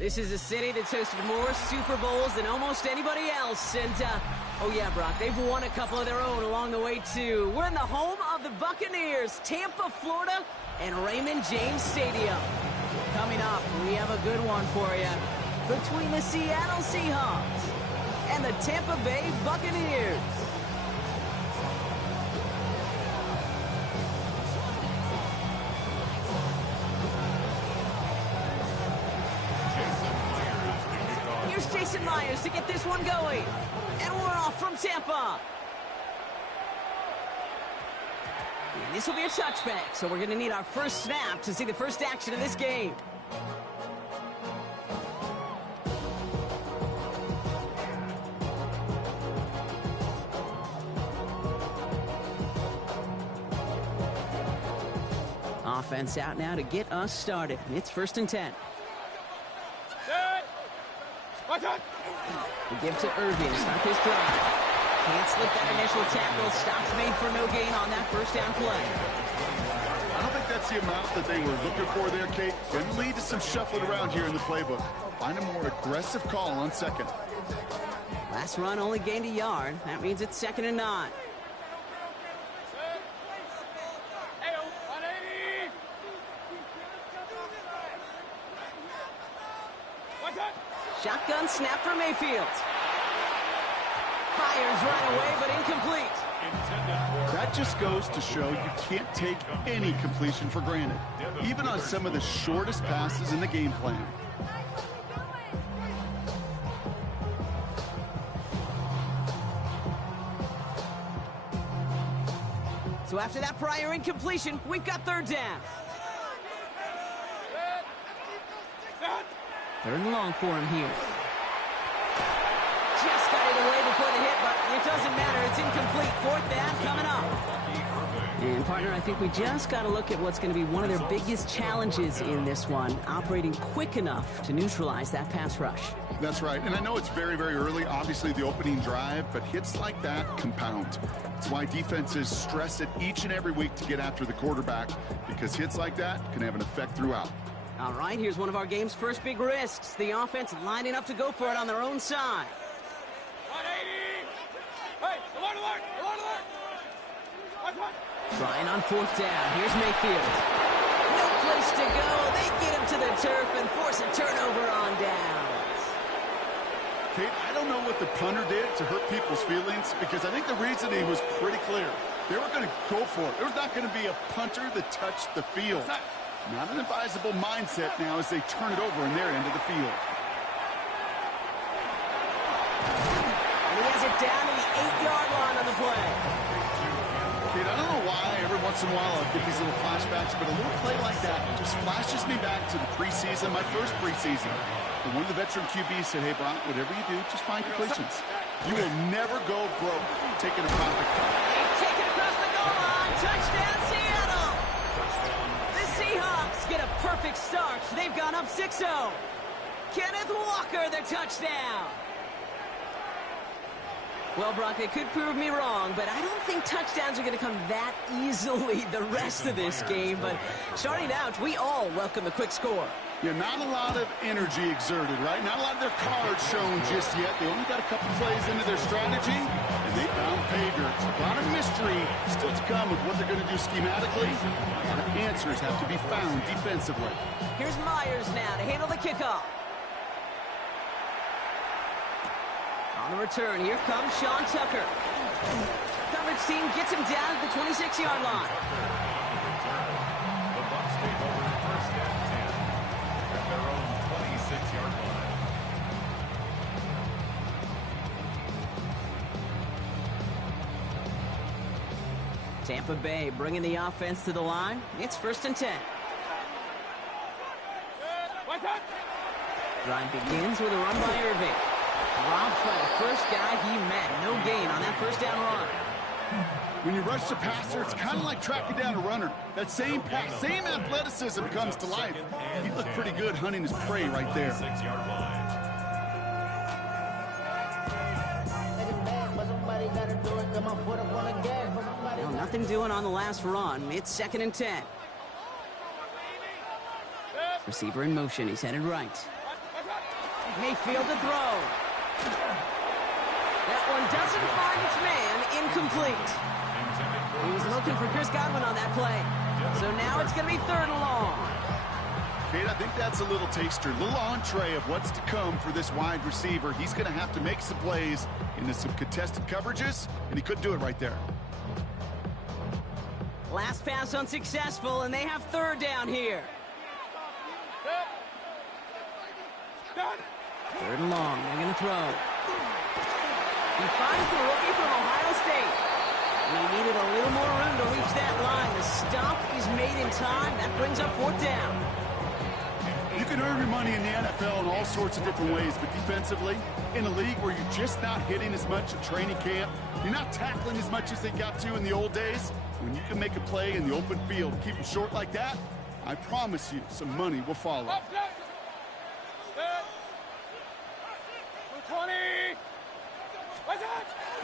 This is a city that's hosted more Super Bowls than almost anybody else. And, oh yeah, Brock, they've won a couple of their own along the way, too. We're in the home of the Buccaneers, Tampa, Florida, and Raymond James Stadium. Coming up, we have a good one for you. Between the Seattle Seahawks and the Tampa Bay Buccaneers. Jason Myers to get this one going. And we're off from Tampa. And this will be a touchback, so we're going to need our first snap to see the first action of this game. Offense out now to get us started. It's 1st and 10. We give to Irving to start this drive. Can't slip that initial tackle. Stops made for no gain on that first down play. I don't think that's the amount that they were looking for there, Kate. Going to lead to some shuffling around here in the playbook. Find a more aggressive call on second. Last run only gained a yard. That means it's 2nd and 9. Shotgun snap for Mayfield. Fires right away, but incomplete. That just goes to show you can't take any completion for granted, even on some of the shortest passes in the game plan. So after that prior incompletion, we've got 3rd down. 3rd and long for him here. Just got it away before the hit, but it doesn't matter. It's incomplete. 4th down coming up. And, partner, I think we just got to look at what's going to be one of their biggest challenges in this one, operating quick enough to neutralize that pass rush. That's right. And I know it's very, very early, obviously the opening drive, but hits like that compound. That's why defenses stress it each and every week to get after the quarterback, because hits like that can have an effect throughout. All right, here's one of our game's first big risks. The offense lining up to go for it on their own side. 180. Hey, alert. Trying on 4th down. Here's Mayfield. No place to go. They get him to the turf and force a turnover on downs. Kate, I don't know what the punter did to hurt people's feelings, because I think the reasoning was pretty clear. They were going to go for it. There's not going to be a punter that touched the field. Not an advisable mindset now as they turn it over in their end of the field. And he has it down to the 8-yard line on the play. Kate, I don't know why every once in a while I'll get these little flashbacks, but a little play like that just flashes me back to the preseason, my first preseason. And one of the veteran QBs said, hey, Brock, whatever you do, just find completions. You will never go broke taking a profit. Take it across the goal line. Touchdown, Seattle. The Seahawks get a perfect start. They've gone up 6-0. Kenneth Walker, the touchdown. Well, Brock, they could prove me wrong, but I don't think touchdowns are going to come that easily the rest of this game. But starting out, we all welcome the quick score. Yeah, not a lot of energy exerted, right? Not a lot of their cards shown just yet. They only got a couple plays into their strategy, and they found pay dirt. A lot of mystery still to come with what they're going to do schematically. A lot of answers have to be found defensively. Here's Myers now to handle the kickoff. On the return, here comes Sean Tucker. Coverage team gets him down at the 26-yard line. The Bucs take over 1st and 10 at their own 26-yard line. Tampa Bay bringing the offense to the line. It's 1st and 10. Drive begins with a run by Irving. Dropped by the first guy he met. No gain on that 1st down run. When you rush the passer, it's kind of like tracking down a runner. That same pass, same athleticism comes to life. He looked pretty good hunting his prey right there. 6-yard line. Well, nothing doing on the last run. It's 2nd and 10. Receiver in motion. He's headed right. Mayfield to throw. That one doesn't find its man. Incomplete. He was looking for Chris Godwin on that play. So now it's going to be 3rd and long. Kate, I think that's a little taster, a little entree of what's to come for this wide receiver. He's going to have to make some plays into some contested coverages, and he couldn't do it right there. Last pass unsuccessful, and they have 3rd down here. 3rd and long. They're going to throw. He finds the rookie from Ohio State. And he needed a little more room to reach that line. The stop is made in time. That brings up 4th down. You can earn your money in the NFL in all sorts of different ways, but defensively, in a league where you're just not hitting as much at training camp, you're not tackling as much as they got to in the old days, when you can make a play in the open field, keep them short like that, I promise you some money will follow. 20.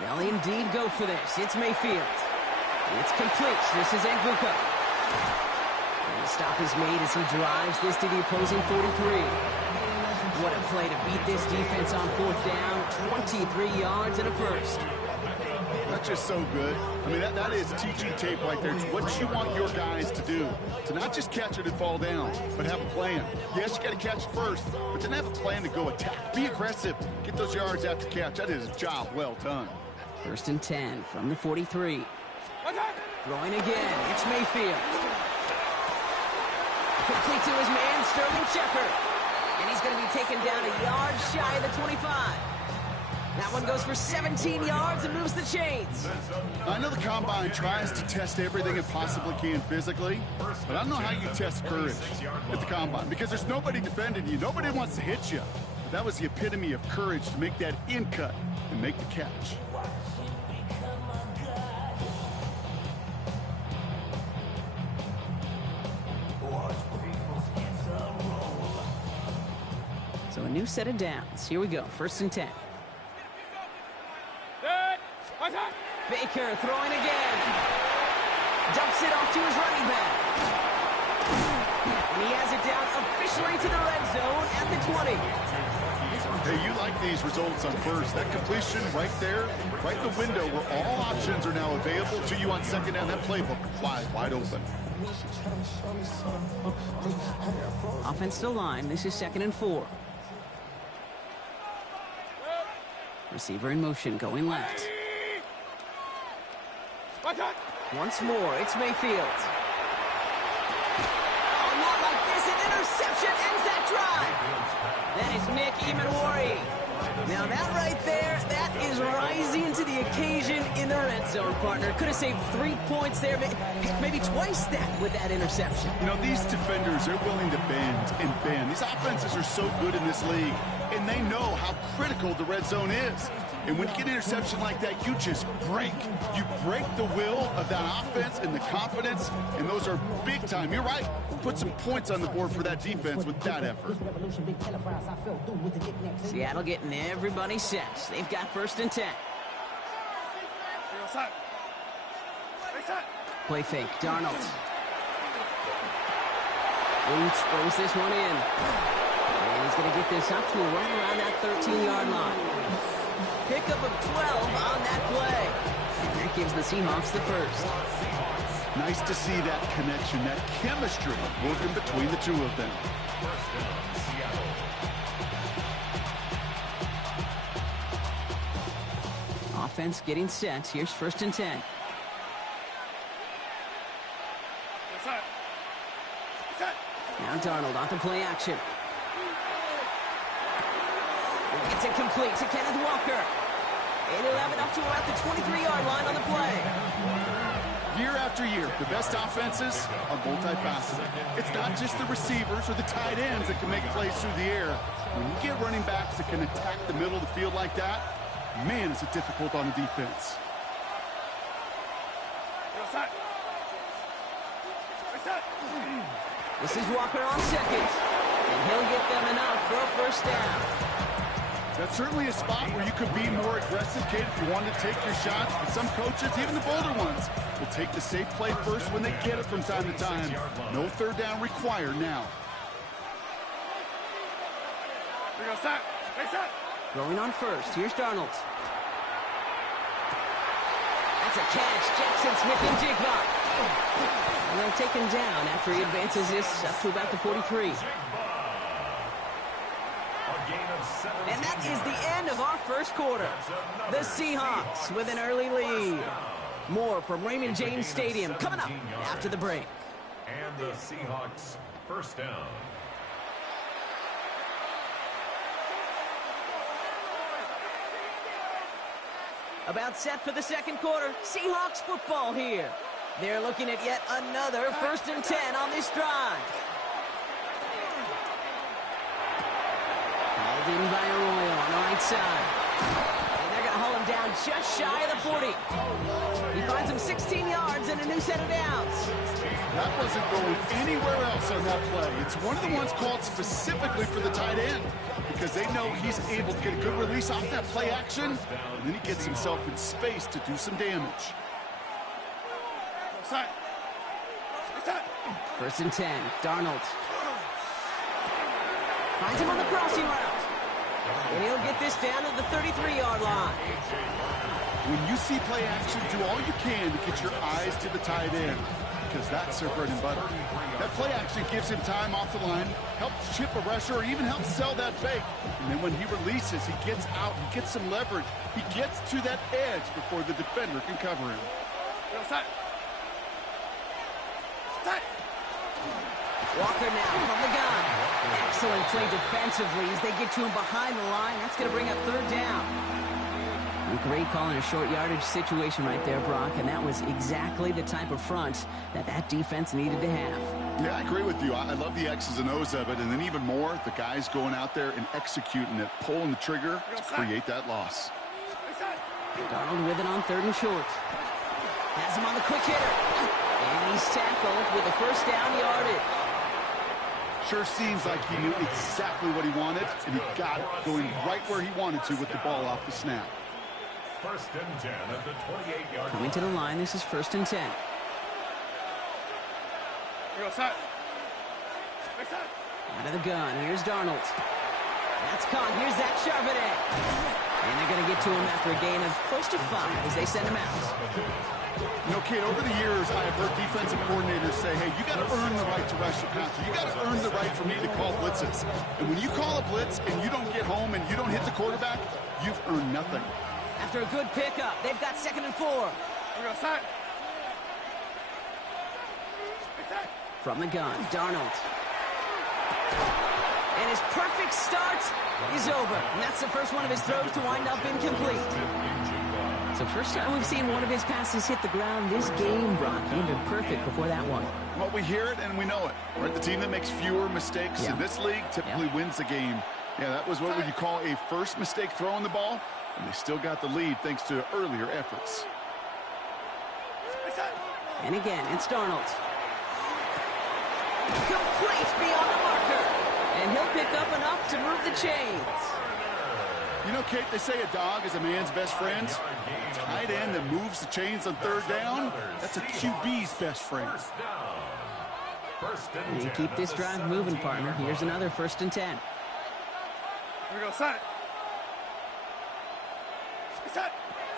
They'll indeed go for this. It's Mayfield. It's complete. This is Nguka. And the stop is made as he drives this to the opposing 43. What a play to beat this defense on 4th down. 23 yards and a first. That's just so good. I mean, that is teaching tape right there. It's what you want your guys to do. To not just catch it and fall down, but have a plan. Yes, you got to catch it first, but then have a plan to go attack. Be aggressive. Get those yards after catch. That is a job well done. 1st and 10 from the 43. Throwing again. It's Mayfield. Complete to his man, Sterling Shepard. And he's going to be taken down a yard shy of the 25. That one goes for 17 yards and moves the chains. I know the Combine tries to test everything it possibly can physically, but I don't know how you test courage at the Combine because there's nobody defending you. Nobody wants to hit you. But that was the epitome of courage to make that in cut and make the catch. So a new set of downs. Here we go. 1st and 10. Baker throwing again. Dumps it off to his running back. And he has it down officially to the red zone at the 20. Hey, you like these results on 1st. That completion right there, right in the window where all options are now available to you on 2nd down. That playbook wide open. Offensive line. This is 2nd and 4. Receiver in motion, going left. Once more, it's Mayfield. Oh, not like this. An interception ends that drive. That is Nick Imanwari. Now that right there, that is rising to the occasion in the red zone, partner. Could have saved 3 points there, maybe twice that with that interception. You know, these defenders are willing to bend and bend. These offenses are so good in this league, and they know how critical the red zone is. And when you get an interception like that, you just break. You break the will of that offense and the confidence, and those are big time. You're right. Put some points on the board for that defense with that effort. Seattle getting everybody set. They've got 1st and 10. Play fake. Darnold. Boots brings this one in. And he's going to get this up to right around that 13-yard line. Pickup of 12 on that play. And that gives the Seahawks the first. Nice to see that connection, that chemistry working between the two of them. Offense getting set. Here's 1st and 10. Now Darnold on to play action. It's incomplete to Kenneth Walker. And he'll have it up to about the 23-yard line on the play. Year after year, the best offenses are multifaceted. It's not just the receivers or the tight ends that can make plays through the air. When you get running backs that can attack the middle of the field like that, man, is it difficult on the defense. This is Walker on 2nd. And he'll get them enough for a 1st down. That's certainly a spot where you could be more aggressive, kid, if you wanted to take your shots. But some coaches, even the bolder ones, will take the safe play first when they get it from time to time. No 3rd down required now. Throwing on first. Here's Darnold. That's a catch. Jackson Smith-Njigba. And they'll take him down after he advances this up to about the 43. And that is the end of our first quarter. The Seahawks with an early lead. More from Raymond James Stadium coming up after the break. And the Seahawks first down. About set for the second quarter. Seahawks football here. They're looking at yet another 1st and 10 on this drive. Hauled in by Arroyo on the right side. And they're going to haul him down just shy of the 40. He finds him 16 yards and a new set of downs. That wasn't going anywhere else on that play. It's one of the ones called specifically for the tight end because they know he's able to get a good release off that play action, and then he gets himself in space to do some damage. 1st and 10. Darnold. Finds him on the crossing route. And he'll get this down to the 33-yard line. When you see play action, do all you can to get your eyes to the tight end because that's their bread and butter. That play action gives him time off the line, helps chip a rusher, or even helps sell that fake. And then when he releases, he gets out, he gets some leverage. He gets to that edge before the defender can cover him. Walker now from the gun. Excellent play defensively as they get to him behind the line. That's going to bring up 3rd down. A great call in a short yardage situation right there, Brock, and that was exactly the type of front that defense needed to have. Yeah, I agree with you. I love the X's and O's of it, and then even more, the guys going out there and executing it, pulling the trigger to create that loss. Darnold with it on 3rd and short. Has him on the quick hitter. And he's tackled with a 1st down yardage. Sure seems like he knew exactly what he wanted, and he got it going right where he wanted to with the ball off the snap. 1st and 10 at the 28-yard line. Coming to the line, this is 1st and 10. Out of the gun, here's Darnold. That's caught, here's that Charbonnet. And they're going to get to him after a gain of close to 5 as they send him out. You know, Kate, over the years, I have heard defensive coordinators say, hey, you got to earn the right to rush your passer. You got to earn the right for me to call blitzes. And when you call a blitz and you don't get home and you don't hit the quarterback, you've earned nothing. After a good pickup, they've got 2nd and 4. From the gun, Darnold. And his perfect start is over. And that's the first one of his throws to wind up incomplete. So first time we've seen one of his passes hit the ground this game, Brock. He'd been perfect before that one. Well, we hear it and we know it. Right? The team that makes fewer mistakes in this league typically wins the game. Yeah, that was what would you call a first mistake throwing the ball, and they still got the lead thanks to earlier efforts. And again, it's Darnold. Complete beyond the marker. And he'll pick up enough to move the chains. You know, Kate, they say a dog is a man's best friend. A tight end that moves the chains on 3rd down, that's a QB's best friend. And you keep this drive moving, partner. Here's another 1st and 10.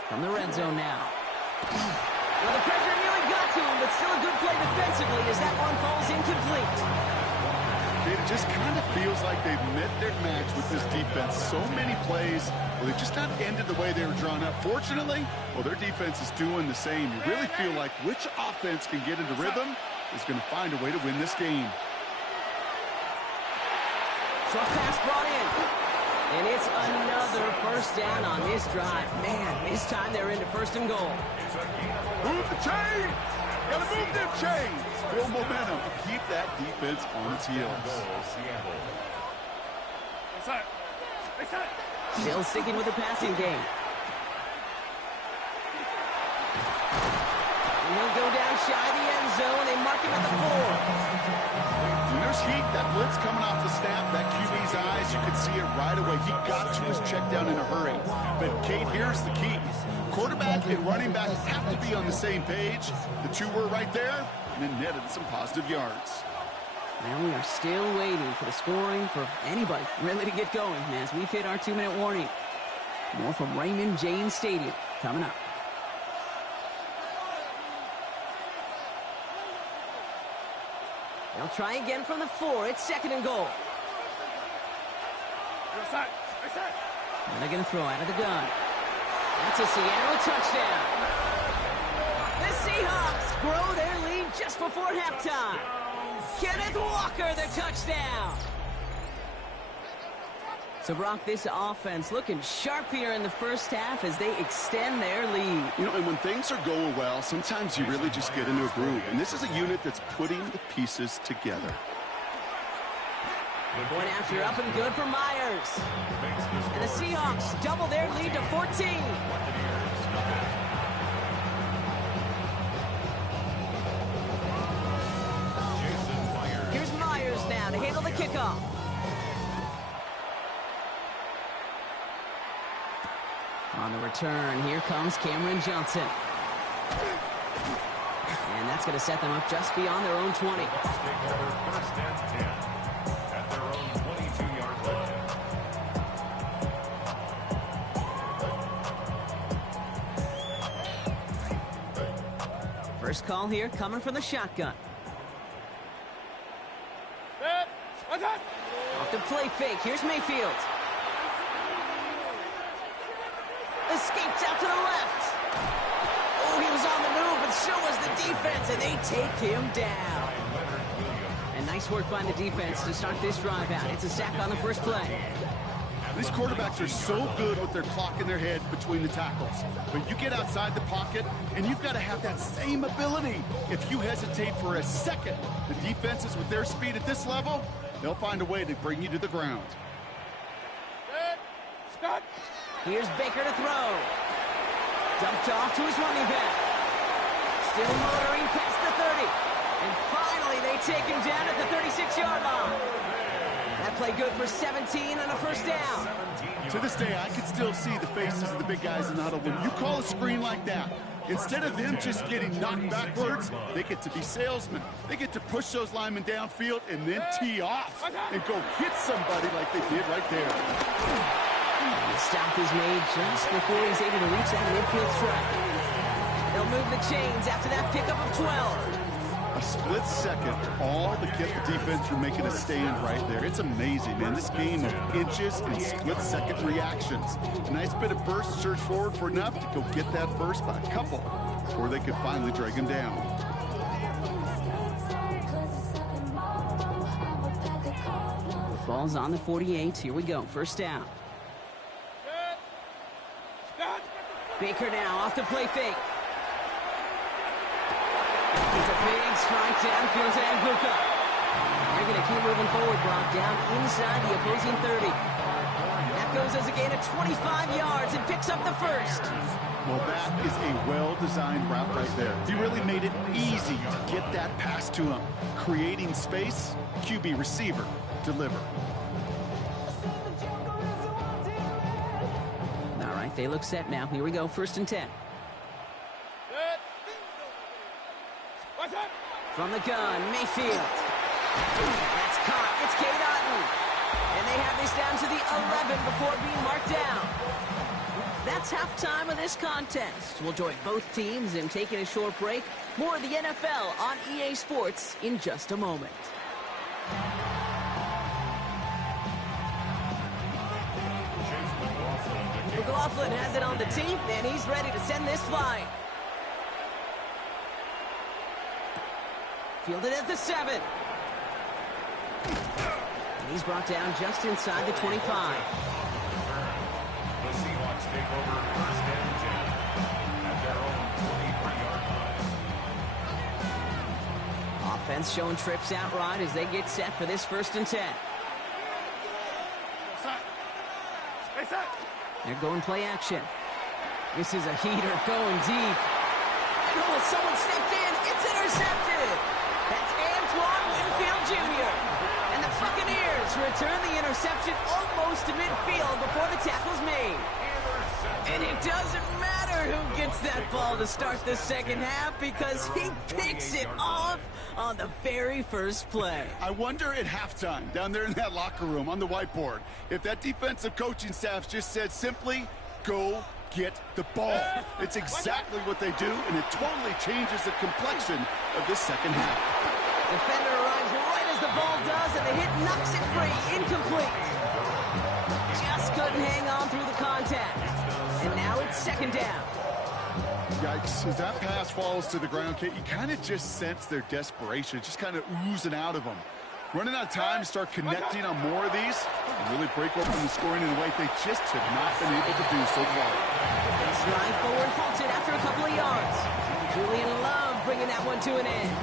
From the red zone now. Well, the pressure nearly got to him, but still a good play defensively as that one falls incomplete. It just kind of feels like they've met their match with this defense. So many plays where they've just not ended the way they were drawn up. Fortunately, well, their defense is doing the same. You really feel like which offense can get into rhythm is going to find a way to win this game. Short pass brought in. And it's another 1st down on this drive. Man, this time they're into 1st and goal. Move the chains! Gotta move them chains! Build momentum. Keep that defense on its heels. Still sticking with the passing game. And he'll go down shy of the end zone. They mark him at the 4. When there's heat, that blitz coming off the snap, that QB's eyes, you could see it right away. He got to his check down in a hurry. But, Kate, here's the key. Quarterback and running back have to be on the same page. The two were right there, and then netted some positive yards. Well, we are still waiting for the scoring for anybody really to get going as we've hit our 2-minute warning. More from Raymond James Stadium coming up. They'll try again from the 4. It's 2nd and goal. And they're going to throw out of the gun. That's a Seattle touchdown. The Seahawks grow their lead just before halftime. Kenneth Walker, the touchdown. So, Brock, this offense looking sharp here in the first half as they extend their lead. You know, and when things are going well, sometimes you really just get into a groove. And this is a unit that's putting the pieces together. Point after up and good for Myers. And the Seahawks double their lead to 14. Here's Myers now to handle the kickoff. On the return, here comes Cameron Johnson. And that's going to set them up just beyond their own 20. First and 10 at their own 22-yard line. First call here coming from the shotgun. Off the play fake, here's Mayfield. Escapes out to the left. Oh, he was on the move, but so was the defense, and they take him down. And nice work by the defense to start this drive out. It's a sack on the first play. These quarterbacks are so good with their clock in their head between the tackles. But you get outside the pocket, and you've got to have that same ability. If you hesitate for a second, the defenses with their speed at this level, they'll find a way to bring you to the ground. Here's Baker to throw. Dumped off to his running back. Still motoring past the 30. And finally, they take him down at the 36-yard line. That play good for 17 and a first down. To this day, I can still see the faces of the big guys in the huddle. When you call a screen like that, instead of them just getting knocked backwards, they get to be salesmen. They get to push those linemen downfield and then tee off and go hit somebody like they did right there. The stop is made just before he's able to reach that midfield strike. They'll move the chains after that pickup of 12. A split second, all to get the defense from making a stand right there. It's amazing, man. This game of inches and split-second reactions. A nice bit of burst, surge forward for enough to go get that first by a couple before they could finally drag him down. The ball's on the 48. Here we go. First down. Baker now off the play fake. It's a big strike downfield to Anguka. They're going to keep moving forward, Brock, down inside the opposing 30. That goes as a gain of 25 yards and picks up the first. Well, that is a well-designed route right there. He really made it easy to get that pass to him. Creating space, QB receiver, deliver. All right, they look set now. Here we go, 1st and 10. From the gun, Mayfield. That's caught. It's Cade Otton. And they have this down to the 11 before being marked down. That's halftime of this contest. We'll join both teams in taking a short break. More of the NFL on EA Sports in just a moment. McLaughlin has it on the team, and he's ready to send this flying. Fielded at the 7. And he's brought down just inside the 25. The Seahawks take over 1st and 10 at their own 23-yard line. Offense showing trips out right as they get set for this 1st and 10. They're going play action. This is a heater going deep. Oh, someone stepped in. It's intercepted. That's Antoine Winfield Jr. And the Buccaneers return the interception almost to midfield before the tackle's made. And it doesn't matter who gets that ball to start the second half because he picks it off on the very first play. I wonder at halftime, down there in that locker room on the whiteboard, if that defensive coaching staff just said simply, go get the ball. It's exactly what they do, and it totally changes the complexion of this second half. Defender arrives right as the ball does, and the hit knocks it free. Incomplete. Just couldn't hang on through the contact. And now it's second down. Yikes. As that pass falls to the ground, Kate, you kind of just sense their desperation, just kind of oozing out of them. Running out of time to start connecting on more of these and really break open the scoring in a way they just have not been able to do so far. This drive forward halted after a couple of yards. Julian Love bringing that one to an end.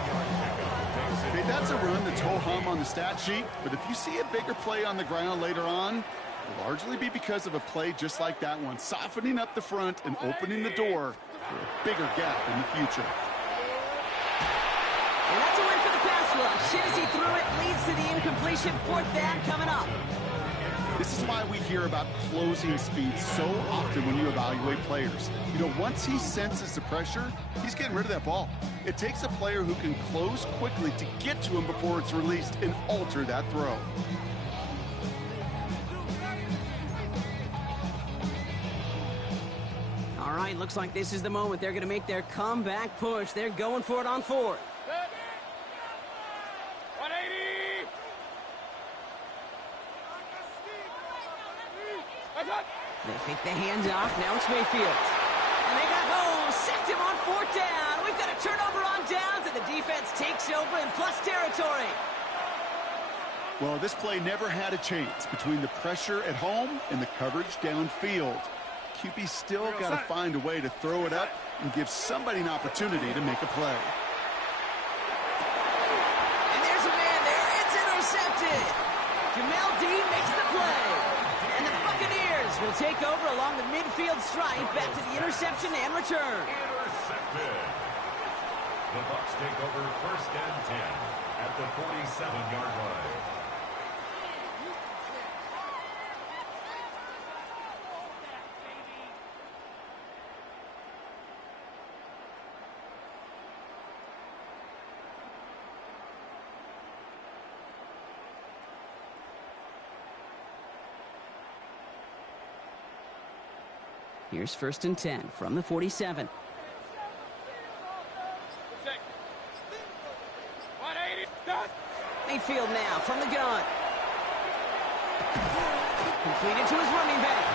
Okay, that's a run that's ho-hum on the stat sheet, but if you see a bigger play on the ground later on, it'll largely be because of a play just like that one, softening up the front and opening the door for a bigger gap in the future. And that's a win for the pass rush. As he threw it, leads to the incompletion. Fourth down coming up. This is why we hear about closing speed so often when you evaluate players. You know, once he senses the pressure, he's getting rid of that ball. It takes a player who can close quickly to get to him before it's released and alter that throw. All right, looks like this is the moment. They're going to make their comeback push. They're going for it on fourth. 180! They fake the handoff. Now it's Mayfield. And they got home. Sacked him on fourth down. We've got a turnover on downs, and the defense takes over in plus territory. Well, this play never had a chance between the pressure at home and the coverage downfield. QB still got to find a way to throw it up and give somebody an opportunity to make a play. And there's a man there. It's intercepted. Jamel Dean makes the play. And the Buccaneers will take over along the midfield stripe back to the interception and return. Intercepted. The Bucs take over first and 10 at the 47-yard line. Here's first and 10 from the 47. Mayfield now from the gun. Completed to his running back.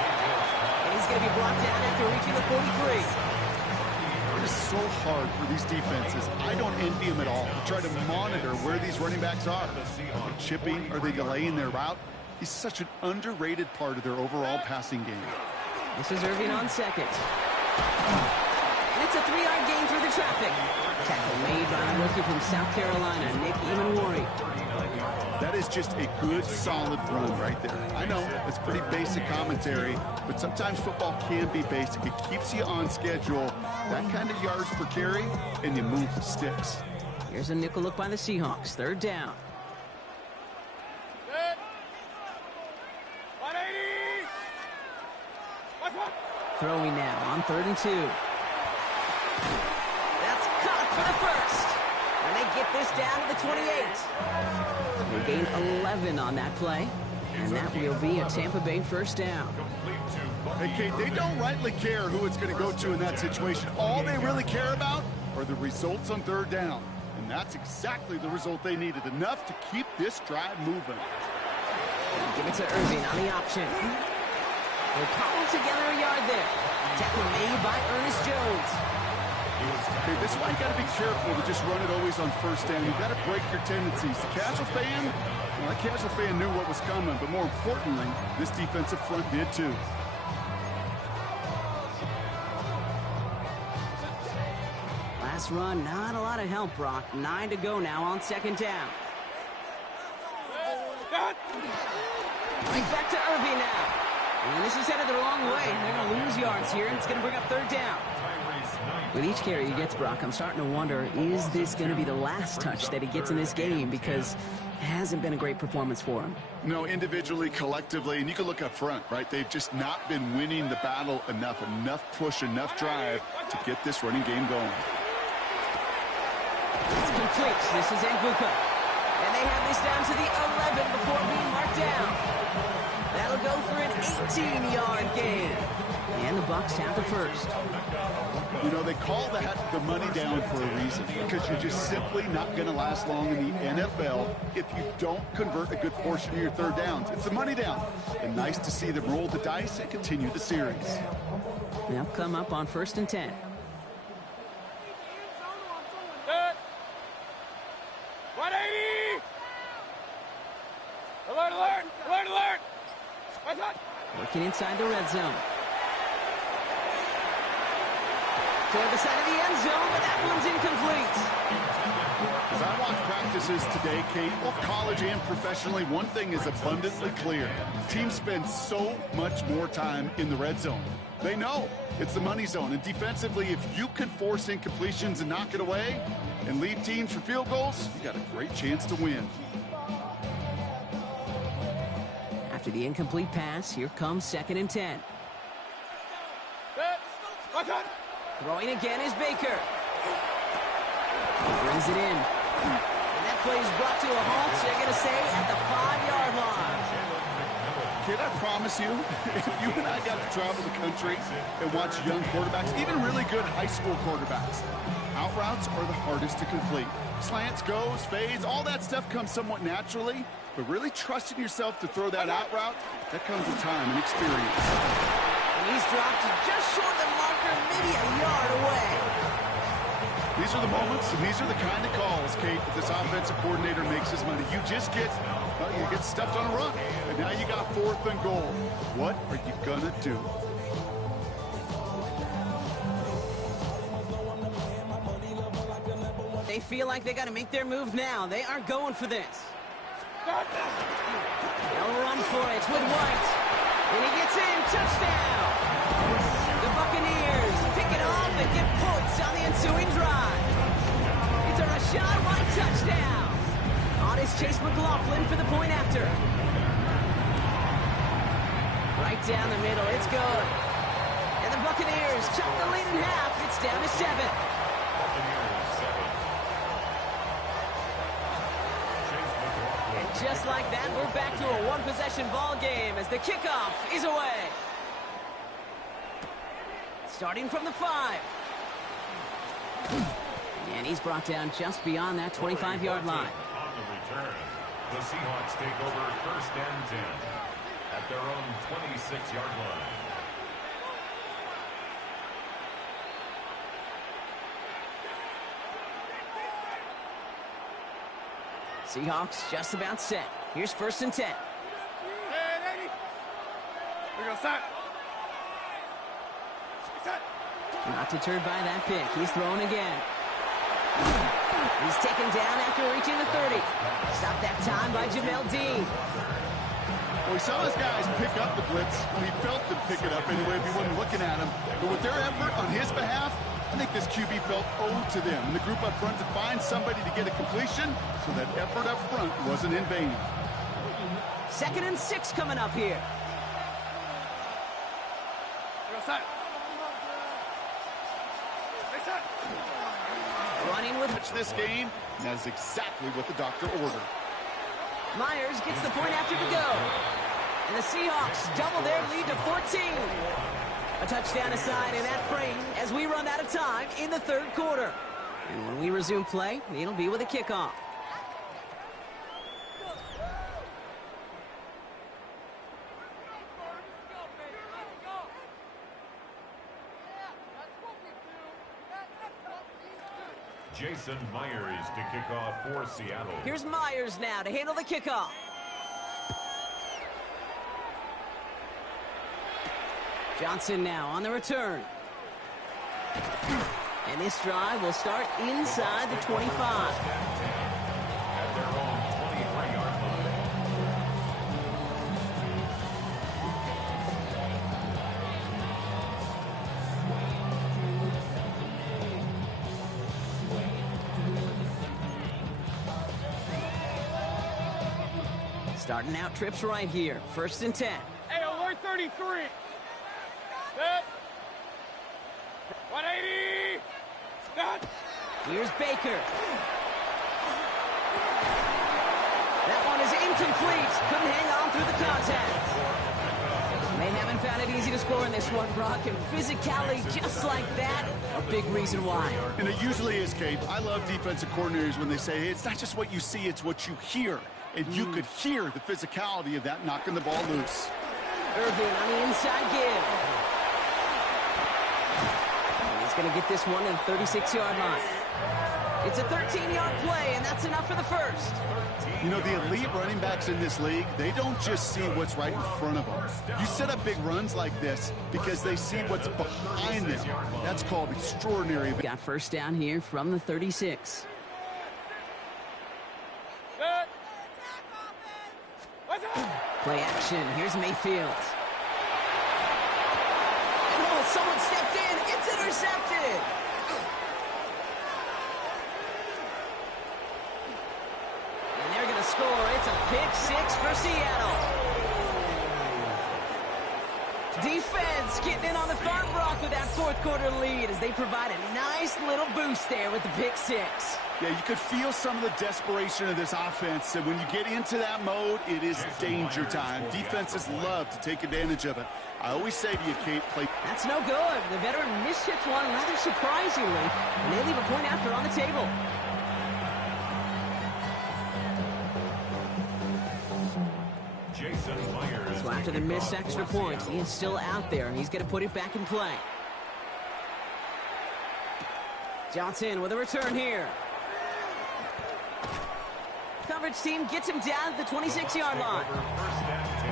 And he's going to be brought down after reaching the 43. It is so hard for these defenses. I don't envy them at all. To try to monitor where these running backs are. Are they chipping? Are they delaying their route? He's such an underrated part of their overall passing game. This is Irving on second. And it's a 3-yard gain through the traffic. Tackle made by the rookie from South Carolina, Nick Emanwari. That is just a good, solid run right there. I know, it's pretty basic commentary, but sometimes football can be basic. It keeps you on schedule, that kind of yards per carry, and you move the sticks. Here's a nickel look by the Seahawks. Third down. Throwing now on 3rd and 2. That's caught for the first. And they get this down to the 28. They gain 11 on that play. And that will be a Tampa Bay first down. Hey, Kate, they don't rightly care who it's going to go to in that situation. All they really care about are the results on 3rd down. And that's exactly the result they needed. Enough to keep this drive moving. Give it to Irving on the option. They'll cobble together a yard there. Tackle made by Ernest Jones. Okay, this is why you got to be careful to just run it always on 1st down. You got to break your tendencies. The casual fan, well, that casual fan knew what was coming, but more importantly, this defensive front did too. Last run, not a lot of help, Brock. 9 to go now on 2nd down. Right back to Irving now. And this is headed the wrong way. They're going to lose yards here, and it's going to bring up 3rd down. With each carry he gets, Brock, I'm starting to wonder, is this going to be the last touch that he gets in this game? Because hasn't been a great performance for him. No, individually, collectively, and you can look up front, right? They've just not been winning the battle enough push, enough drive to get this running game going. It's complete. This is Nguka. And they have this down to the 11 before being marked down. That'll go for an 18-yard gain. And the Bucs have the first. You know, they call that the money down for a reason, because you're just simply not going to last long in the NFL if you don't convert a good portion of your third downs. It's the money down. And nice to see them roll the dice and continue the series. They'll come up on 1st and 10. Good. 180. Alert, alert, alert, alert. What's up? Working inside the red zone. Toward the side of the end zone, but that one's incomplete. As I watch practices today, Kate, both college and professionally, one thing is abundantly clear. Teams spend so much more time in the red zone. They know it's the money zone. And defensively, if you can force incompletions and knock it away and lead teams for field goals, you got a great chance to win. After the incomplete pass, here comes 2nd and 10. Good. What's up? Throwing again is Baker. Brings it in. And that play is brought to a halt, so they're going to say at the 5-yard line. Kid, I promise you, if you and I got to travel the country and watch young quarterbacks, even really good high school quarterbacks, out routes are the hardest to complete. Slants, goes, fades, all that stuff comes somewhat naturally, but really trusting yourself to throw that out route, that comes with time and experience. And he's dropped just short of the marker, maybe a yard away. These are the moments, and these are the kind of calls, Kate, that this offensive coordinator makes his money. You just get, well, you get stuffed on a run, and now you got 4th and goal. What are you gonna do? They feel like they got to make their move now. They are going for this. They'll run for it with White. And he gets in. Touchdown. The Buccaneers pick it up and get points on the ensuing drive. It's a Rashad White touchdown. On is Chase McLaughlin for the point after. Right down the middle. It's good. And the Buccaneers chop the lead in half. It's down to 7. Just like that, we're back to a one-possession ball game as the kickoff is away. Starting from the 5. And he's brought down just beyond that 25-yard line. On the return, the Seahawks take over 1st and 10 at their own 26-yard line. Seahawks just about set. Here's 1st and 10. Hey, lady. We're going to start. Not deterred by that pick. He's throwing again. He's taken down after reaching the 30. Stopped that time by Jamel Dean. Well, we saw his guys pick up the blitz. We felt them pick it up anyway if he wasn't looking at him. But with their effort on his behalf, I think this QB felt owed to them and the group up front to find somebody to get a completion, so that effort up front wasn't in vain. 2nd and 6 coming up here. Running with This game, and that is exactly what the doctor ordered. Myers gets the point after to go. And the Seahawks double their lead to 14. A touchdown aside in that frame as we run out of time in the 3rd quarter. And when we resume play, it'll be with a kickoff. Jason Myers to kick off for Seattle. Here's Myers now to handle the kickoff. Johnson now on the return. And this drive will start inside the 25. At their own 23-yard line. Starting out trips right here. 1st and 10. Hey, alert 33. Set. 180. Stop. Here's Baker. That one is incomplete. Couldn't hang on through the contact. They haven't found it easy to score in this one, Brock, and physicality just like that, a big reason why. And it usually is, Kate. I love defensive coordinators when they say, hey, it's not just what you see, it's what you hear. And you could hear the physicality of that knocking the ball loose. Irvin on the inside give. And he's going to get this one to the 36-yard line. It's a 13-yard play, and that's enough for the first. You know, the elite running backs in this league, they don't just see what's right in front of them. You set up big runs like this because they see what's behind them. That's called extraordinary. Got first down here from the 36. Set. What's up? Play action. Here's Mayfield. Oh, someone stepped in. It's intercepted. And they're going to score. It's a pick 6 for Seattle. Defense getting in on the farm, Brock, with that 4th quarter lead as they provide a nice little boost there with the pick 6. Yeah, you could feel some of the desperation of this offense. And when you get into that mode, it is danger time. Defenses love to take advantage of it. I always say to you, Kate, play. That's no good. The veteran mishits one rather surprisingly, and they leave a point after on the table. So after the missed extra point, he is still out there, and he's going to put it back in play. Johnson with a return here. Coverage team gets him down at the 26-yard line. First and 10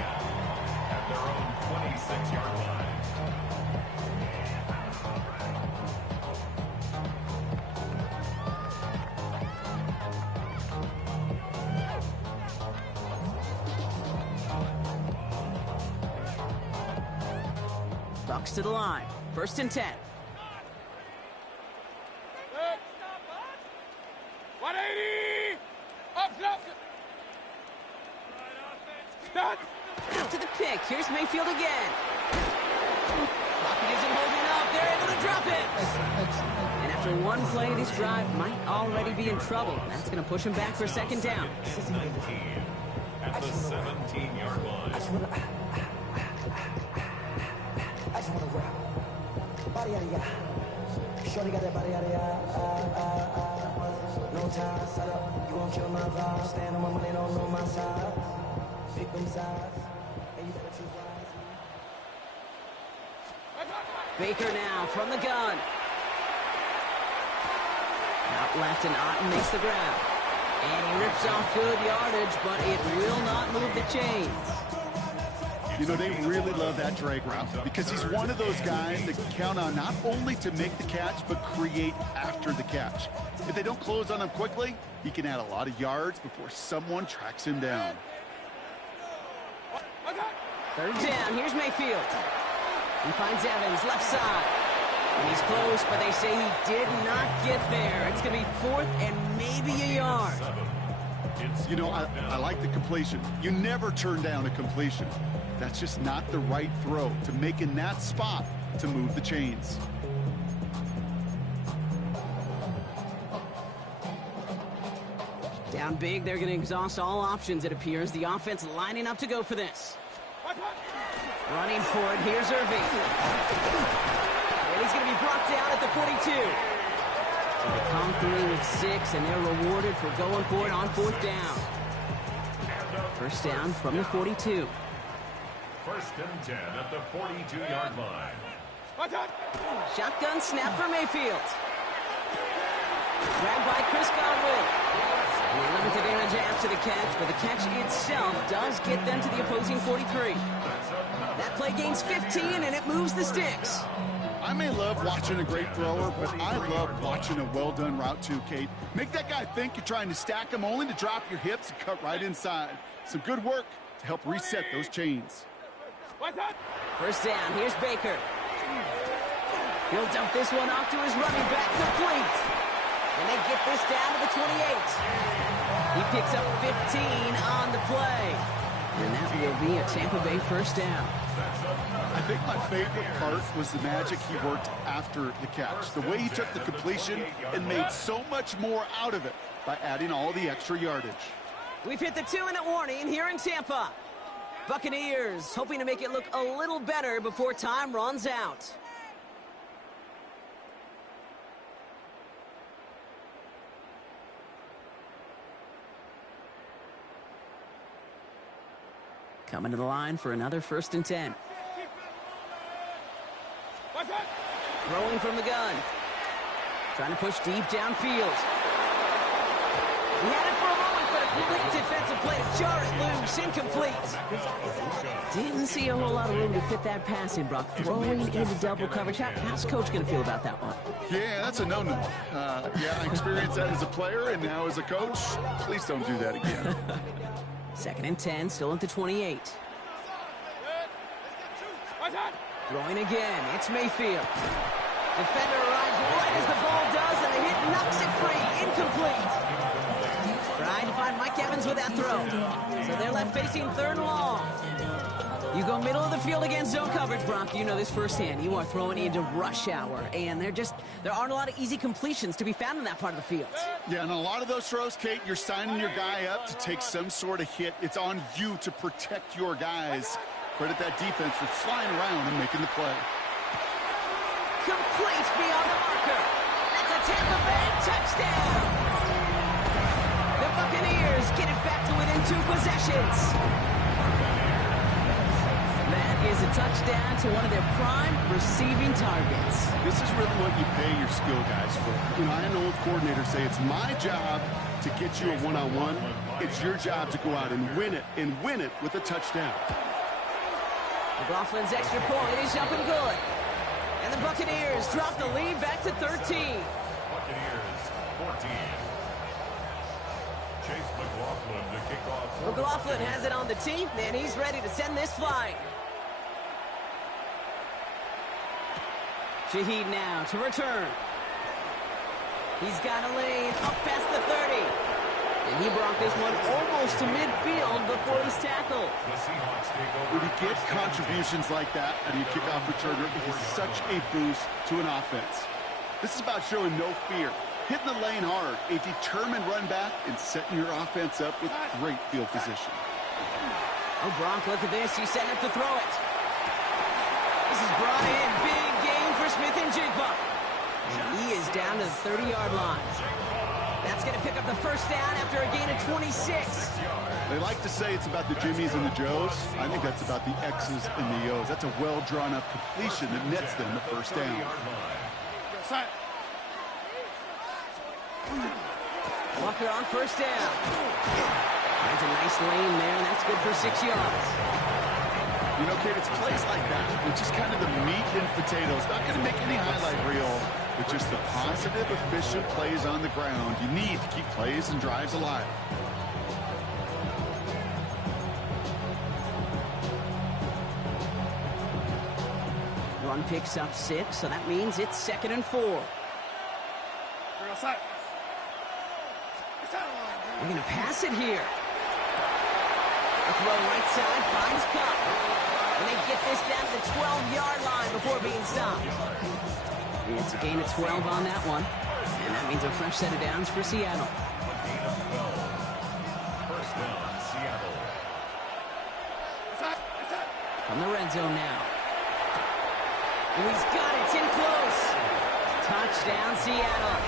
at their own 26-yard line. Bucks to the line. 1st and 10. Set. 180. Up, up. Stop. Out to the pick. Here's Mayfield again. Pocket isn't holding up. They're able to drop it. And after one play, this drive might already be in trouble. That's going to push him back for 2nd down. 19 at the 17-yard line. I just wanna rap. Body out of ya. Shorty got that body out of ya. No time, set up. You gon' kill my vibe. Stand on my money, don't know my size. Pick them sides. And you better choose wisely. Baker now from the gun. Out left, and Otten makes the grab. And he rips off good yardage, but it will not move the chains. You know, they really love that drag route because he's one of those guys that can count on not only to make the catch, but create after the catch. If they don't close on him quickly, he can add a lot of yards before someone tracks him down. 3rd down. Here's Mayfield. He finds Evans left side. And he's close, but they say he did not get there. It's going to be 4th and maybe a yard. You know, I like the completion. You never turn down a completion. That's just not the right throw to make in that spot to move the chains. Down big, they're going to exhaust all options, it appears. The offense lining up to go for this. Running for it, here's Irving. And he's going to be brought down at the 42. So they come through with 6, and they're rewarded for going for it on 4th down. 1st down from the 42. 1st and 10 at the 42-yard line. Shotgun snap for Mayfield. Grabbed by Chris Godwin. And they limit the damage after the catch, but the catch itself does get them to the opposing 43. That play gains 15, and it moves the sticks. I may love watching a great thrower, but I love watching a well-done route too, Kate. Make that guy think you're trying to stack him only to drop your hips and cut right inside. Some good work to help reset those chains. 1st down, here's Baker. He'll dump this one off to his running back, complete. And they get this down to the 28. He picks up 15 on the play. And that will be a Tampa Bay first down. I think my favorite part was the magic he worked after the catch. The way he took the completion and made so much more out of it by adding all the extra yardage. We've hit the 2-minute warning here in Tampa. Buccaneers hoping to make it look a little better before time runs out. Coming to the line for another 1st and 10. Throwing from the gun. Trying to push deep downfield. He had it for a moment, but a complete defensive play to jar it loose. Incomplete. Didn't see a whole lot of room to fit that pass in, Brock. Throwing into double coverage. How's Coach going to feel about that one? Yeah, that's a no-no. Yeah, I experienced that as a player and now as a coach. Please don't do that again. 2nd and 10, still at the 28. Throwing again, it's Mayfield. Defender arrives right as the ball does, and the hit knocks it free. Incomplete. Trying to find Mike Evans with that throw. So they're left facing 3rd and long. You go middle of the field against zone coverage, Brock. You know this firsthand. You are throwing into rush hour, and there aren't a lot of easy completions to be found in that part of the field. Yeah, and a lot of those throws, Kate, you're signing your guy up to take some sort of hit. It's on you to protect your guys. Credit that defense for flying around and making the play. Complete beyond the marker. That's a Tampa Bay touchdown. The Buccaneers get it back to within 2 possessions. That is a touchdown to one of their prime receiving targets. This is really what you pay your skill guys for. You know, I had an old coordinator say it's my job to get you a one-on-one. It's your job to go out and win it with a touchdown. McLaughlin's extra point is up and good. And the Buccaneers drop the lead back to 13. Buccaneers 14. Chase McLaughlin to kick off. McLaughlin has it on the team, and he's ready to send this flying. Shaheed now to return. He's got a lane up past the 30. And he brought this one almost to midfield before he's tackled. The Seahawks take over. When you get contributions like that out of your kickoff returner, it is such a boost to an offense. This is about showing no fear, hitting the lane hard, a determined run back, and setting your offense up with great field position. Oh, Brock, look at this. He's setting up to throw it. This is brought in. Big game for Smith and Jigba. And he is down to the 30-yard line. That's going to pick up the first down after a gain of 26. They like to say it's about the Jimmies and the Joes. I think that's about the X's and the O's. That's a well-drawn-up completion that nets them the first down. Walker on first down. Finds a nice lane there, and that's good for 6 yards. You know, Kate, it's plays like that, which is kind of the meat and potatoes. Not going to make any highlight reel, but just the positive, efficient plays on the ground. You need to keep plays and drives alive. Run picks up 6, so that means it's 2nd and 4. We're going to pass it here. A throw right side, finds Cup. And they get this down to the 12-yard line before being stopped. It's a gain of 12 on that one. And that means a fresh set of downs for Seattle. First down, Seattle. From the red zone now. And he's got it. It's in close. Touchdown, Seattle.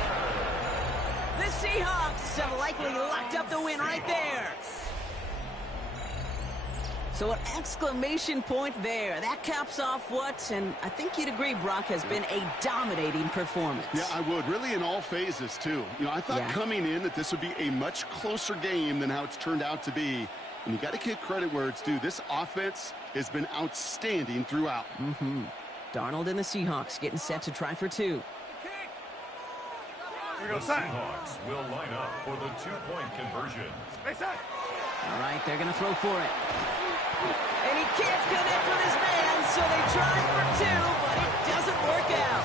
The Seahawks have likely locked up the win right there. So an exclamation point there. That caps off what, and I think you'd agree, Brock, has been a dominating performance. Yeah, I would. Really in all phases, too. You know, I thought coming in that this would be a much closer game than how it's turned out to be. And you got to give credit where it's due. This offense has been outstanding throughout. Darnold and the Seahawks getting set to try for 2. The Seahawks will line up for the 2-point conversion. All right, they're going to throw for it. And he can't connect with his man, so they try for 2, but it doesn't work out.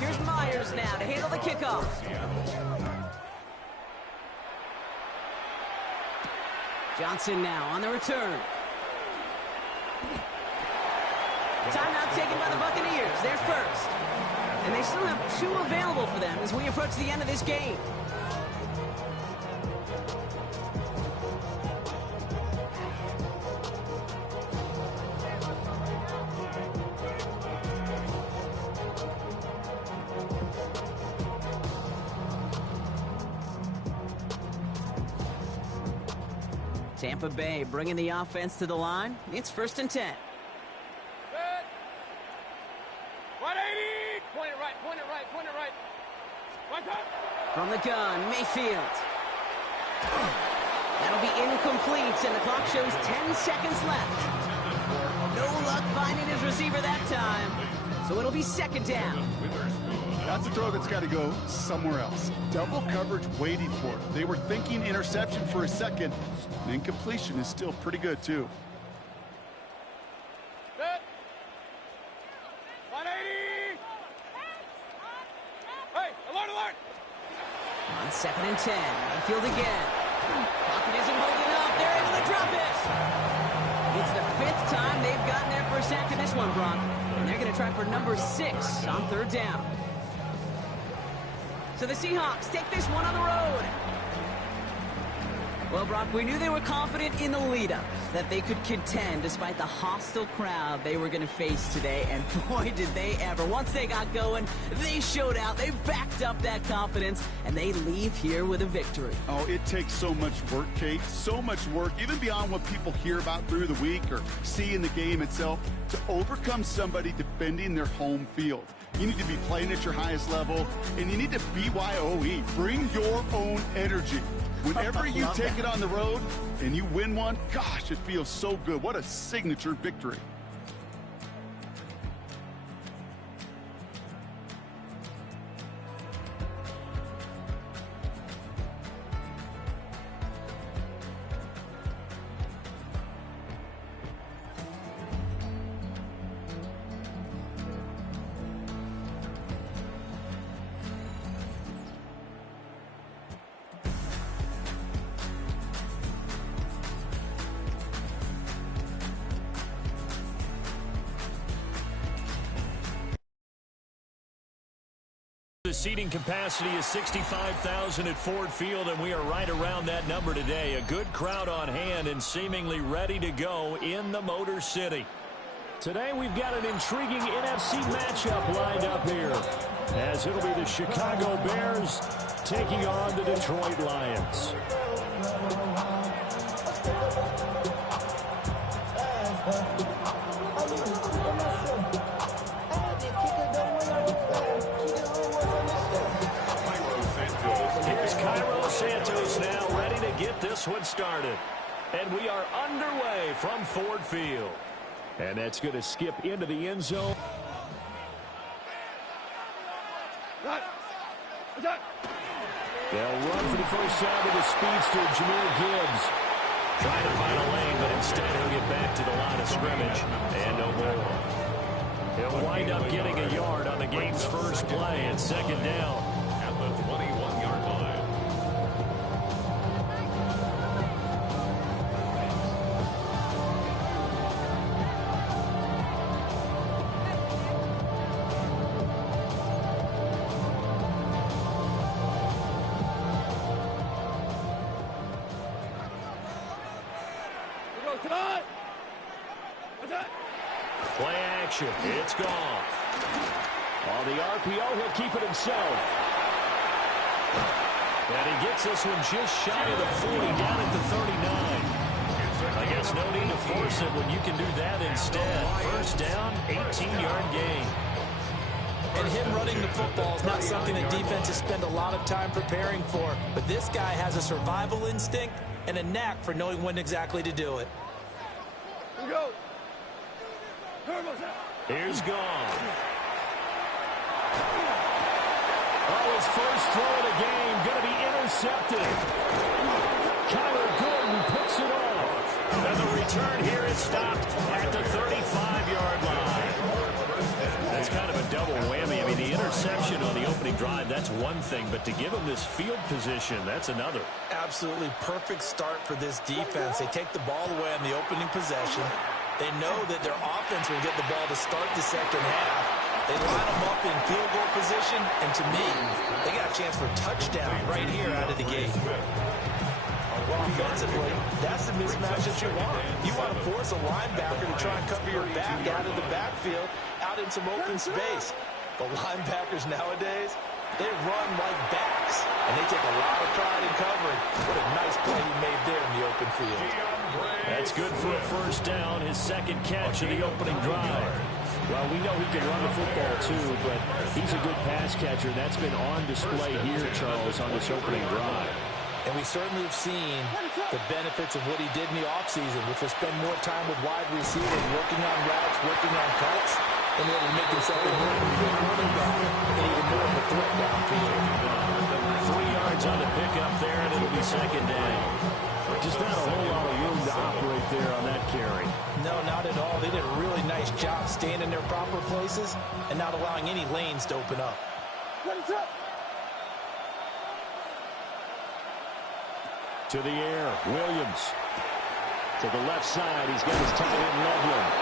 Here's Myers now to handle the kickoff. Johnson now on the return. Timeout taken by the Buccaneers. They're first. And they still have 2 available for them as we approach the end of this game. Tampa Bay bringing the offense to the line. It's 1st and 10. Set. 180. Point it right, point it right, point it right. What's up? From the gun, Mayfield. That'll be incomplete, and the clock shows 10 seconds left. No luck finding his receiver that time, so it'll be 2nd down. That's a throw that's got to go somewhere else. Double coverage waiting for it. They were thinking interception for a second. And incompletion is still pretty good, too. Set. 180. Hey, alert, alert. On 2nd and 10, Mayfield again. Pocket isn't holding up. They're able to drop it. It's the 5th time they've gotten their first sack in this one, Brock. And they're going to try for number 6 on 3rd down. So the Seahawks take this one on the road. Well, Brock, we knew they were confident in the lead-up, that they could contend despite the hostile crowd they were going to face today. And boy, did they ever. Once they got going, they showed out. They backed up that confidence, and they leave here with a victory. Oh, it takes so much work, Kate. So much work, even beyond what people hear about through the week or see in the game itself, to overcome somebody defending their home field. You need to be playing at your highest level, and you need to BYOE. Bring your own energy. Whenever you take it on the road and you win one, gosh, it feels so good. What a signature victory. The seating capacity is 65,000 at Ford Field, and we are right around that number today. A good crowd on hand and seemingly ready to go in the Motor City. Today we've got an intriguing NFC matchup lined up here, as it'll be the Chicago Bears taking on the Detroit Lions. Now ready to get this one started. And we are underway from Ford Field. And that's going to skip into the end zone. They'll run for the first down with the speedster, Jahmyr Gibbs. Trying to find a lane, but instead he'll get back to the line of scrimmage. And no more. He'll wind up getting a yard on the game's first play and 2nd down. At the 21-yard line. Play action. It's gone. On the RPO, he'll keep it himself. And he gets this one just shy of the 40, down at the 39. I guess no need to force it when you can do that instead. First down, 18-yard gain. And him running the football is not something that defenses spend a lot of time preparing for. But this guy has a survival instinct and a knack for knowing when exactly to do it. Here we go. Here's gone. Oh, his first throw of the game going to be intercepted. Kyler Gordon picks it off. And the return here is stopped at the 35-yard line. That's kind of a double whammy. I mean, the interception interception on the opening drive, that's one thing, but to give them this field position, that's another. Absolutely perfect start for this defense. They take the ball away on the opening possession. They know that their offense will get the ball to start the second half. They line them up in field goal position, and to me, they got a chance for a touchdown right here out of the gate. Offensively, that's the mismatch that you want. You want to force a linebacker to try and cover your back out of the backfield, out in some open space. The linebackers nowadays, they run like backs, and they take a lot of pride in covering. What a nice play he made there in the open field. That's good for a first down, his second catch of the opening drive. Well, we know he can run the football, too, but he's a good pass catcher. That's been on display here, Charles, on this opening drive. And we certainly have seen the benefits of what he did in the offseason, which was spend more time with wide receivers, working on routes, working on cuts, in order to make himself a more complete running back and even more of a threat downfield. 3 yards on the pickup there, and it'll be second down. Just not a whole lot of room to operate there on that carry. No, not at all. They did a really nice job staying in their proper places and not allowing any lanes to open up. To the air, Williams. To the left side, he's got his tight end Loveland.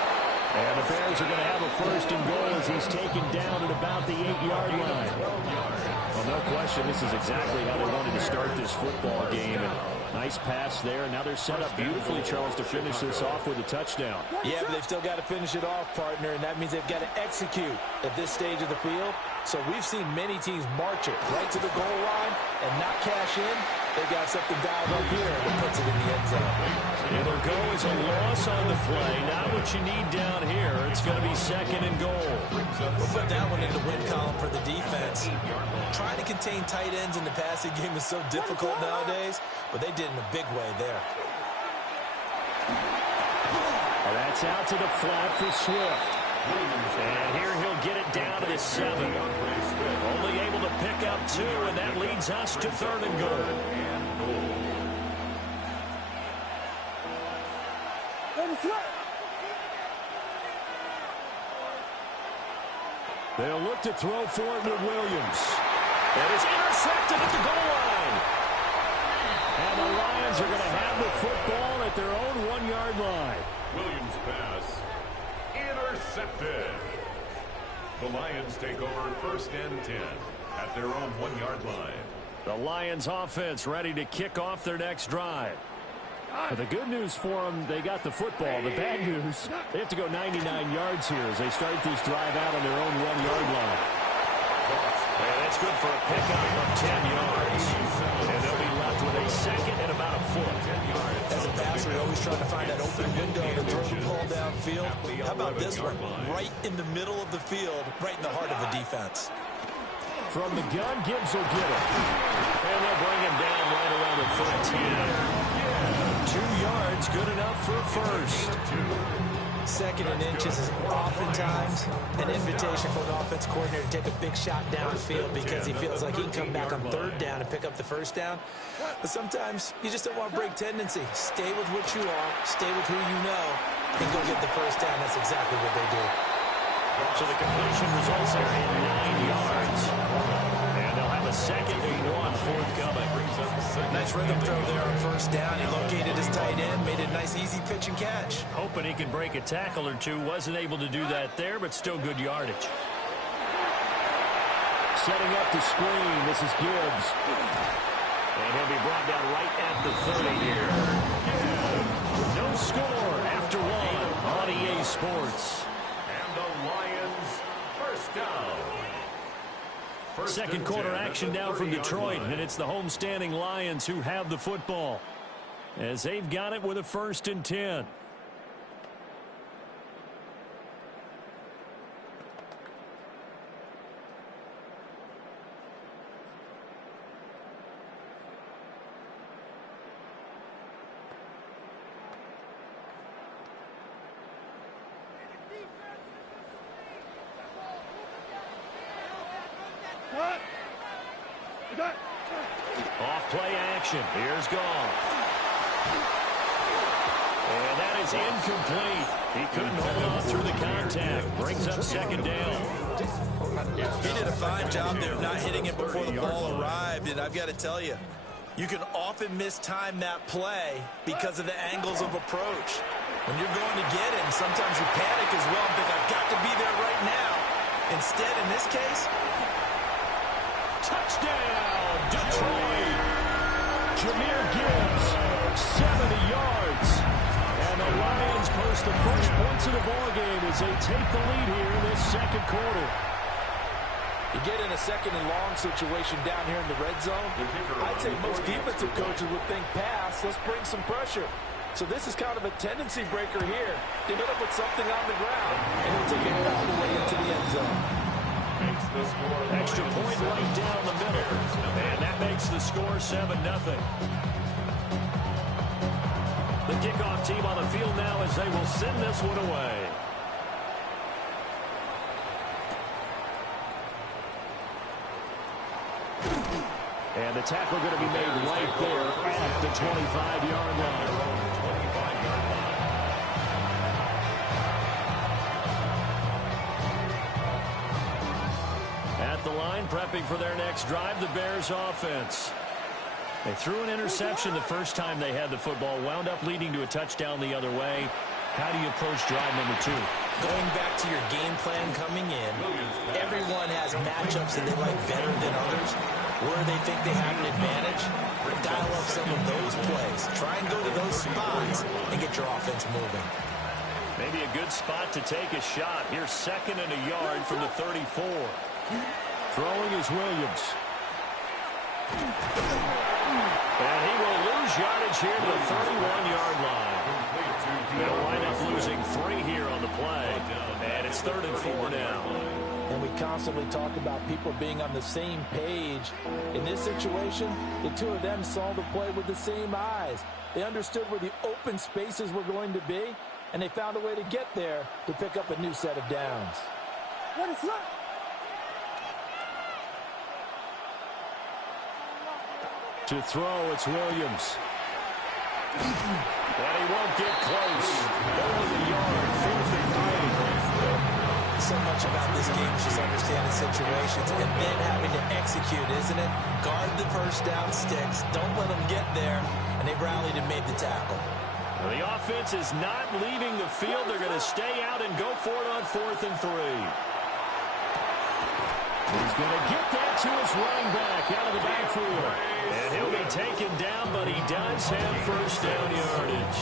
And the Bears are going to have a first and goal as he's taken down at about the 8-yard line. Well, no question, this is exactly how they wanted to start this football game. And nice pass there. Now they're set up beautifully, Charles, to finish this off with a touchdown. Yeah, but they've still got to finish it off, partner, and that means they've got to execute at this stage of the field. So we've seen many teams march it right to the goal line and not cash in. They've got something dialed up here that puts it in the end zone. It'll go as a loss on the play. Not what you need down here. It's going to be second and goal. We'll put that one in the win column for the defense. Trying to contain tight ends in the passing game is so difficult nowadays, but they did in a big way there. And that's out to the flat for Swift. And here he'll get it down to the 7. Only able to pick up 2, and that leads us to third and goal. They'll look to throw for it with Williams. And it's intercepted at the goal line. And the Lions are going to have the football at their own 1-yard line. Williams pass intercepted. The Lions take over first and 10 at their own 1-yard line. The Lions offense ready to kick off their next drive. But the good news for them, they got the football. The bad news, they have to go 99 yards here as they start this drive out on their own 1-yard line. And that's good for a pickup of 10 yards. And they'll be left with a second and about a foot. As a passer, you're always trying to find that open window to throw the ball downfield. How about this one? Right in the middle of the field, right in the heart of the defense. From the gun, Gibbs will get it. And they'll bring him down right around the 13. 2 yards, good enough for a first. Second and inches is oftentimes an invitation for an offense coordinator to take a big shot downfield because he feels like he can come back on third down and pick up the first down. But sometimes you just don't want to break tendency. Stay with what you are, stay with who you know, and go get the first down. That's exactly what they do. So the completion results there in 9 yards. And they'll have a second and 1 forthcoming. Nice rhythm throw there on first down. He located his tight end, made it a nice easy pitch and catch. Hoping he can break a tackle or two. Wasn't able to do that there, but still good yardage. Setting up the screen. This is Gibbs. And he'll be brought down right at the 30 here. No score after 1 on EA Sports. And the Lions first down. Second quarter action now from Detroit, and it's the homestanding Lions who have the football as they've got it with a 1st and 10. Off play action. Here's Goff. And that is incomplete. He couldn't hold on through the contact. Brings up second down. He did a fine job there of not hitting it before the ball arrived, and I've got to tell you, you can often mistime that play because of the angles of approach. When you're going to get it, and sometimes you panic as well and think, I've got to be there right now. Instead, in this case, touchdown, Detroit. Jahmyr Gibbs, 70 yards. And the Lions post the first points of the ballgame as they take the lead here in this second quarter. You get in a second and long situation down here in the red zone. I'd say most defensive coaches would think pass, let's bring some pressure. So this is kind of a tendency breaker here. They hit up with something on the ground, and he'll take it all the way into the end zone. Extra point right down the middle. And that makes the score 7-0. The kickoff team on the field now as they will send this one away. And the tackle going to be made right there at the 25-yard line. At the line, prepping for their next drive, the Bears offense. They threw an interception the first time they had the football, wound up leading to a touchdown the other way. How do you approach drive number 2? Going back to your game plan coming in, everyone has matchups that they like better than others, where they think they have an advantage. Dial up some of those plays. Try and go to those spots and get your offense moving. Maybe a good spot to take a shot. Here's 2nd and a yard from the 34. Throwing is Williams. And he will lose yardage here to the 31-yard line. They'll wind up losing 3 here on the play. And it's 3rd and 4 now. And we constantly talk about people being on the same page. In this situation, the two of them saw the play with the same eyes. They understood where the open spaces were going to be, and they found a way to get there to pick up a new set of downs. What is that? To throw, it's Williams. And he won't get close. Only a yard, 4th and 3. So much about this game is just understanding situations and then having to execute, isn't it? Guard the first down sticks. Don't let them get there. And they rallied and made the tackle. Well, the offense is not leaving the field. They're going to stay out and go for it on 4th and 3. He's going to get that to his running back out of the backfield. And he'll be taken down, but he does have first down yardage.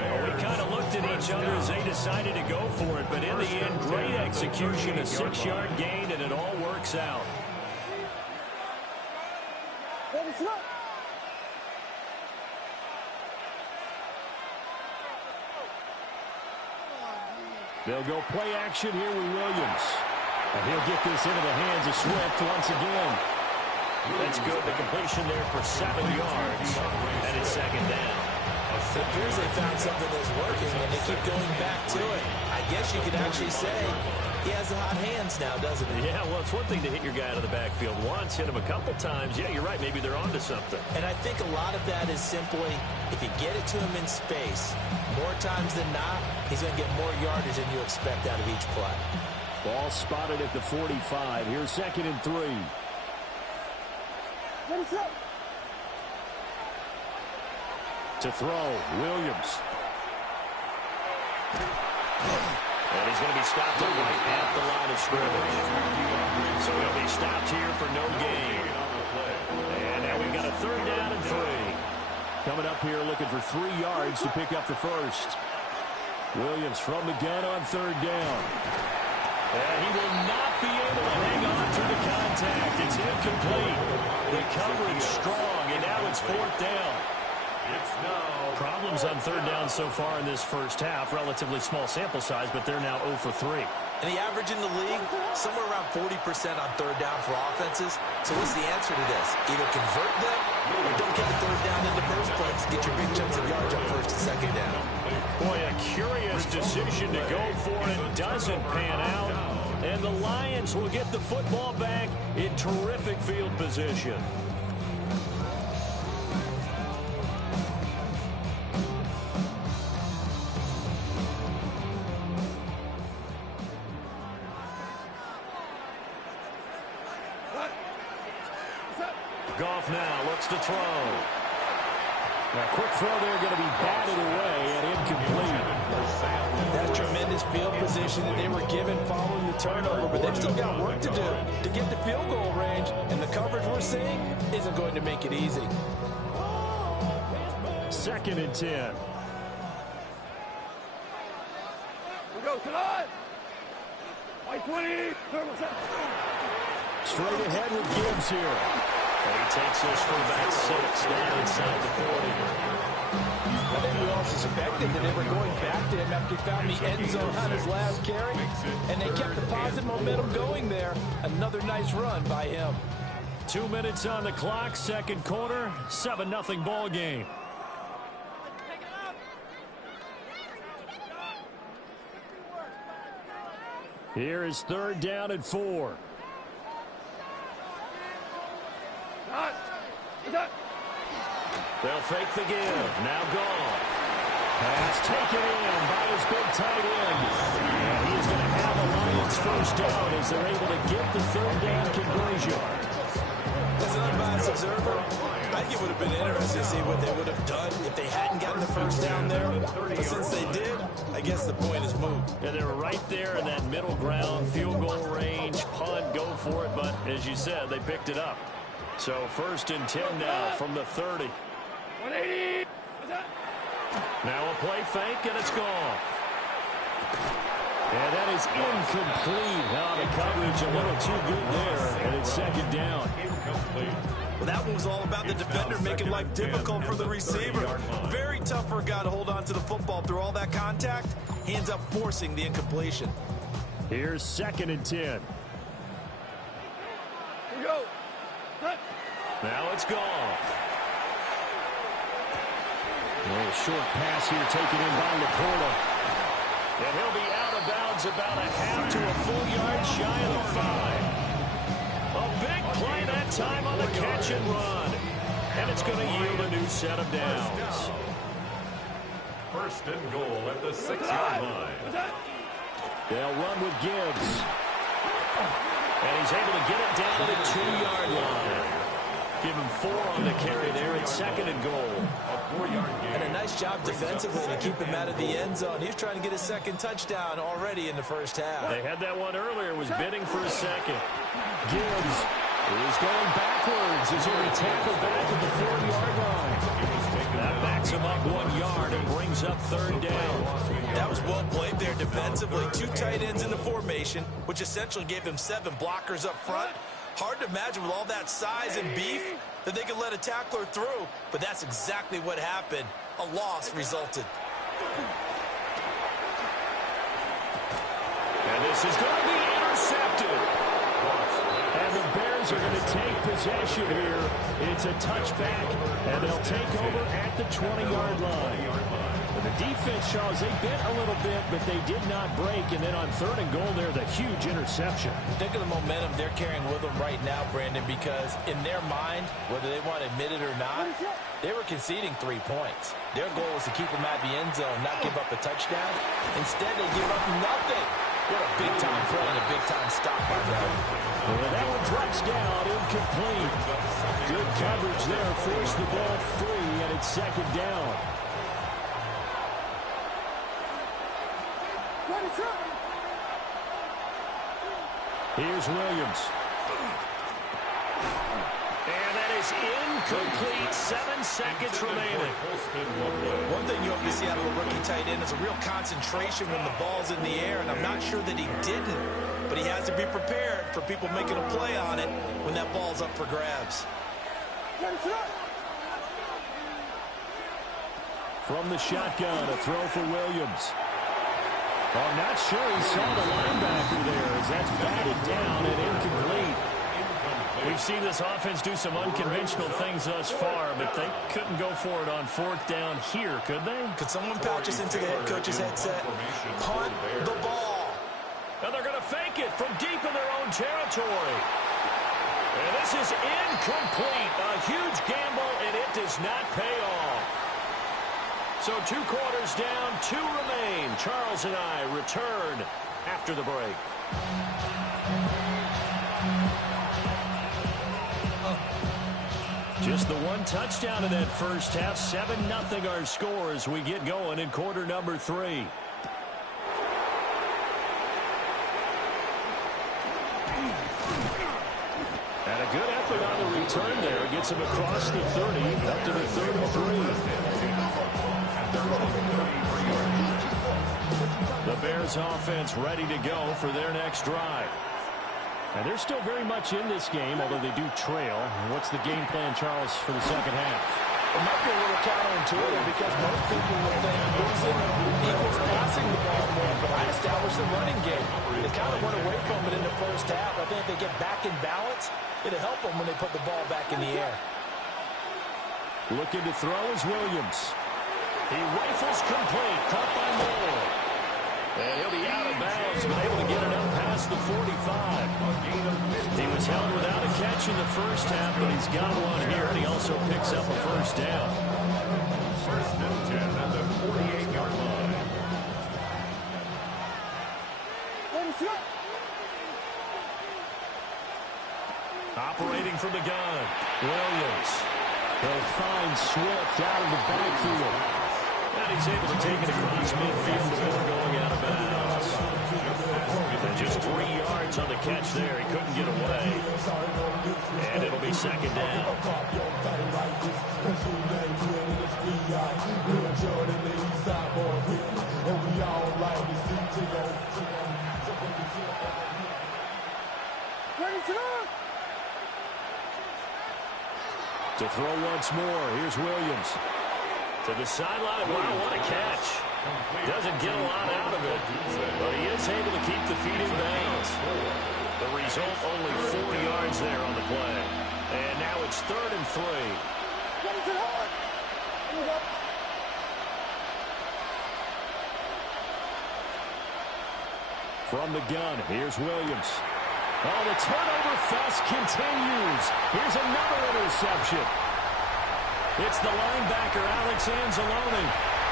Well, we kind of looked at each other as they decided to go for it, but in the end, great execution, a 6-yard gain, and it all works out. They'll go play action here with Williams. And he'll get this into the hands of Swift once again. That's good. The completion there for 7 yards. And it's 2nd down. It appears they found something that's working, and they keep going back to it. I guess you could actually say he has the hot hands now, doesn't he? Yeah, well, it's one thing to hit your guy out of the backfield once, hit him a couple times. Yeah, you're right. Maybe they're onto something. And I think a lot of that is simply, if you get it to him in space, more times than not, he's going to get more yardage than you expect out of each play. Ball spotted at the 45. Here's 2nd and 3. What is that? To throw, Williams. And he's going to be stopped up right at the line of scrimmage. So he'll be stopped here for no gain. And now we've got a 3rd down and 3. Coming up here looking for 3 yards to pick up the first. Williams from the gun on 3rd down. And he will not be able to hang on through the contact. It's incomplete. The coverage strong, and now it's 4th down. Problems on 3rd down so far in this first half. Relatively small sample size, but they're now 0 for 3. And the average in the league, somewhere around 40% on 3rd down for offenses. So what's the answer to this? Either convert them or don't get the 3rd down in the first place. Get your big chunks of yards on 1st and 2nd down. Boy, a curious decision to go for it. Doesn't pan out. And the Lions will get the football back in terrific field position. Goff now looks to throw. A quick throw there going to be batted away and incomplete. That tremendous field position that they were given following the turnover, but they've still got work to do to get the field goal range, and the coverage we're seeing isn't going to make it easy. 2nd and 10. We go, tonight. White 20. Straight ahead with Gibbs here. And he takes this for about 6 down inside the 40. I think we all suspected that they were going back to him after he found the end zone on his last carry, and they kept the positive momentum going there. Another nice run by him. 2 minutes on the clock, 2nd quarter, 7-0 ball game. Here is 3rd down and 4. They'll fake the give. Now Goff. Pass taken in by his big tight end. And he is going to have a Lions 1st down as they're able to get the 3rd down conversion. As an unbiased observer, I think it would have been interesting to see what they would have done if they hadn't gotten the 1st down there. But since they did, I guess the point is moot. Yeah, they were right there in that middle ground, field goal range, punt, go for it. But as you said, they picked it up. So 1st and 10 now from the 30. 180. Now a play fake, and it's gone. And that is incomplete. Now the coverage a little too good there, and it's 2nd down. Well, that one was all about the defender making life difficult for the receiver. Very tough for a guy to hold on to the football through all that contact. He ends up forcing the incompletion. Here's 2nd and 10. Here we go. Now it's gone. A little short pass here taken in by Laporta. And he'll be out of bounds about a half to a full yard shy of the 5. A big play that time on the catch and run. And it's going to yield a new set of downs. 1st and goal at the 6-yard line. They'll run with Gibbs. And he's able to get it down to the 2-yard line. Give him 4 on the carry there at 2nd and goal. And a nice job defensively to keep him out of the end zone. He's trying to get his 2nd touchdown already in the 1st half. They had that one earlier, was bidding for a 2nd. Gibbs is going backwards as he'll be tackled back at the 4-yard line. That backs him up 1 yard and brings up 3rd down. That was well played there defensively. 2 tight ends in the formation, which essentially gave them 7 blockers up front. Hard to imagine with all that size and beef that they could let a tackler through, but that's exactly what happened. A loss resulted. And this is going to be intercepted. And the Bears are going to take possession here. It's a touchback, and they'll take over at the 20-yard line. And the defense, Charles, they bent a little bit, but they did not break. And then on 3rd and goal there, the huge interception. Think of the momentum they're carrying with them right now, Brandon, because in their mind, whether they want to admit it or not, they were conceding 3 points. Their goal was to keep them out of the end zone, not give up a touchdown. Instead, they give up nothing. What a big-time play and a big-time stop by them. And that one drops down, incomplete. Good coverage there, forced the ball free, and it's 2nd down. Here's Williams. And that is incomplete. 7 seconds remaining. One thing you hope to see out of a rookie tight end is a real concentration when the ball's in the air, and I'm not sure that he didn't, but he has to be prepared for people making a play on it when that ball's up for grabs. From the shotgun, a throw for Williams. I'm not sure he saw the linebacker there as that's batted down and incomplete. We've seen this offense do some unconventional things thus far, but they couldn't go for it on 4th down here, could they? Could someone patch us into the head coach's headset? Punt the ball. Now they're going to fake it from deep in their own territory. And this is incomplete. A huge gamble, and it does not pay off. So 2 quarters down, 2 remain. Charles and I return after the break. the one touchdown in that first half. 7-0 our score as we get going in quarter number 3. And a good effort on the return there. It gets him across the 30, up to the 33. The Bears offense ready to go for their next drive. And they're still very much in this game, although they do trail. What's the game plan, Charles, for the second half? It might be a little counterintuitive because most people would think losing equals passing the ball more, but I established the running game. They kind of went away from it in the first half. I think if they get back in balance, it'll help them when they put the ball back in the air. Looking to throw is Williams. He rifles complete, caught by Moore. And he'll be out of bounds, but able to get it up past the 45. He was held without a catch in the first half, but he's got one here, and he also picks up a first down. First and 10 at the 48-yard line. Operating from the gun, Williams. He'll find Swift out of the backfield. And he's able to take it across midfield before going out of bounds. And just 3 yards on the catch there. He couldn't get away. And it'll be second down. To throw once more, here's Williams. To the sideline. Wow, what a catch. Doesn't get a lot out of it, but he is able to keep the feet in bounds. The result, only 4 yards there on the play. And now it's 3rd and 3. From the gun, here's Williams. Oh, the turnover fest continues. Here's another interception. It's the linebacker, Alex Anzalone.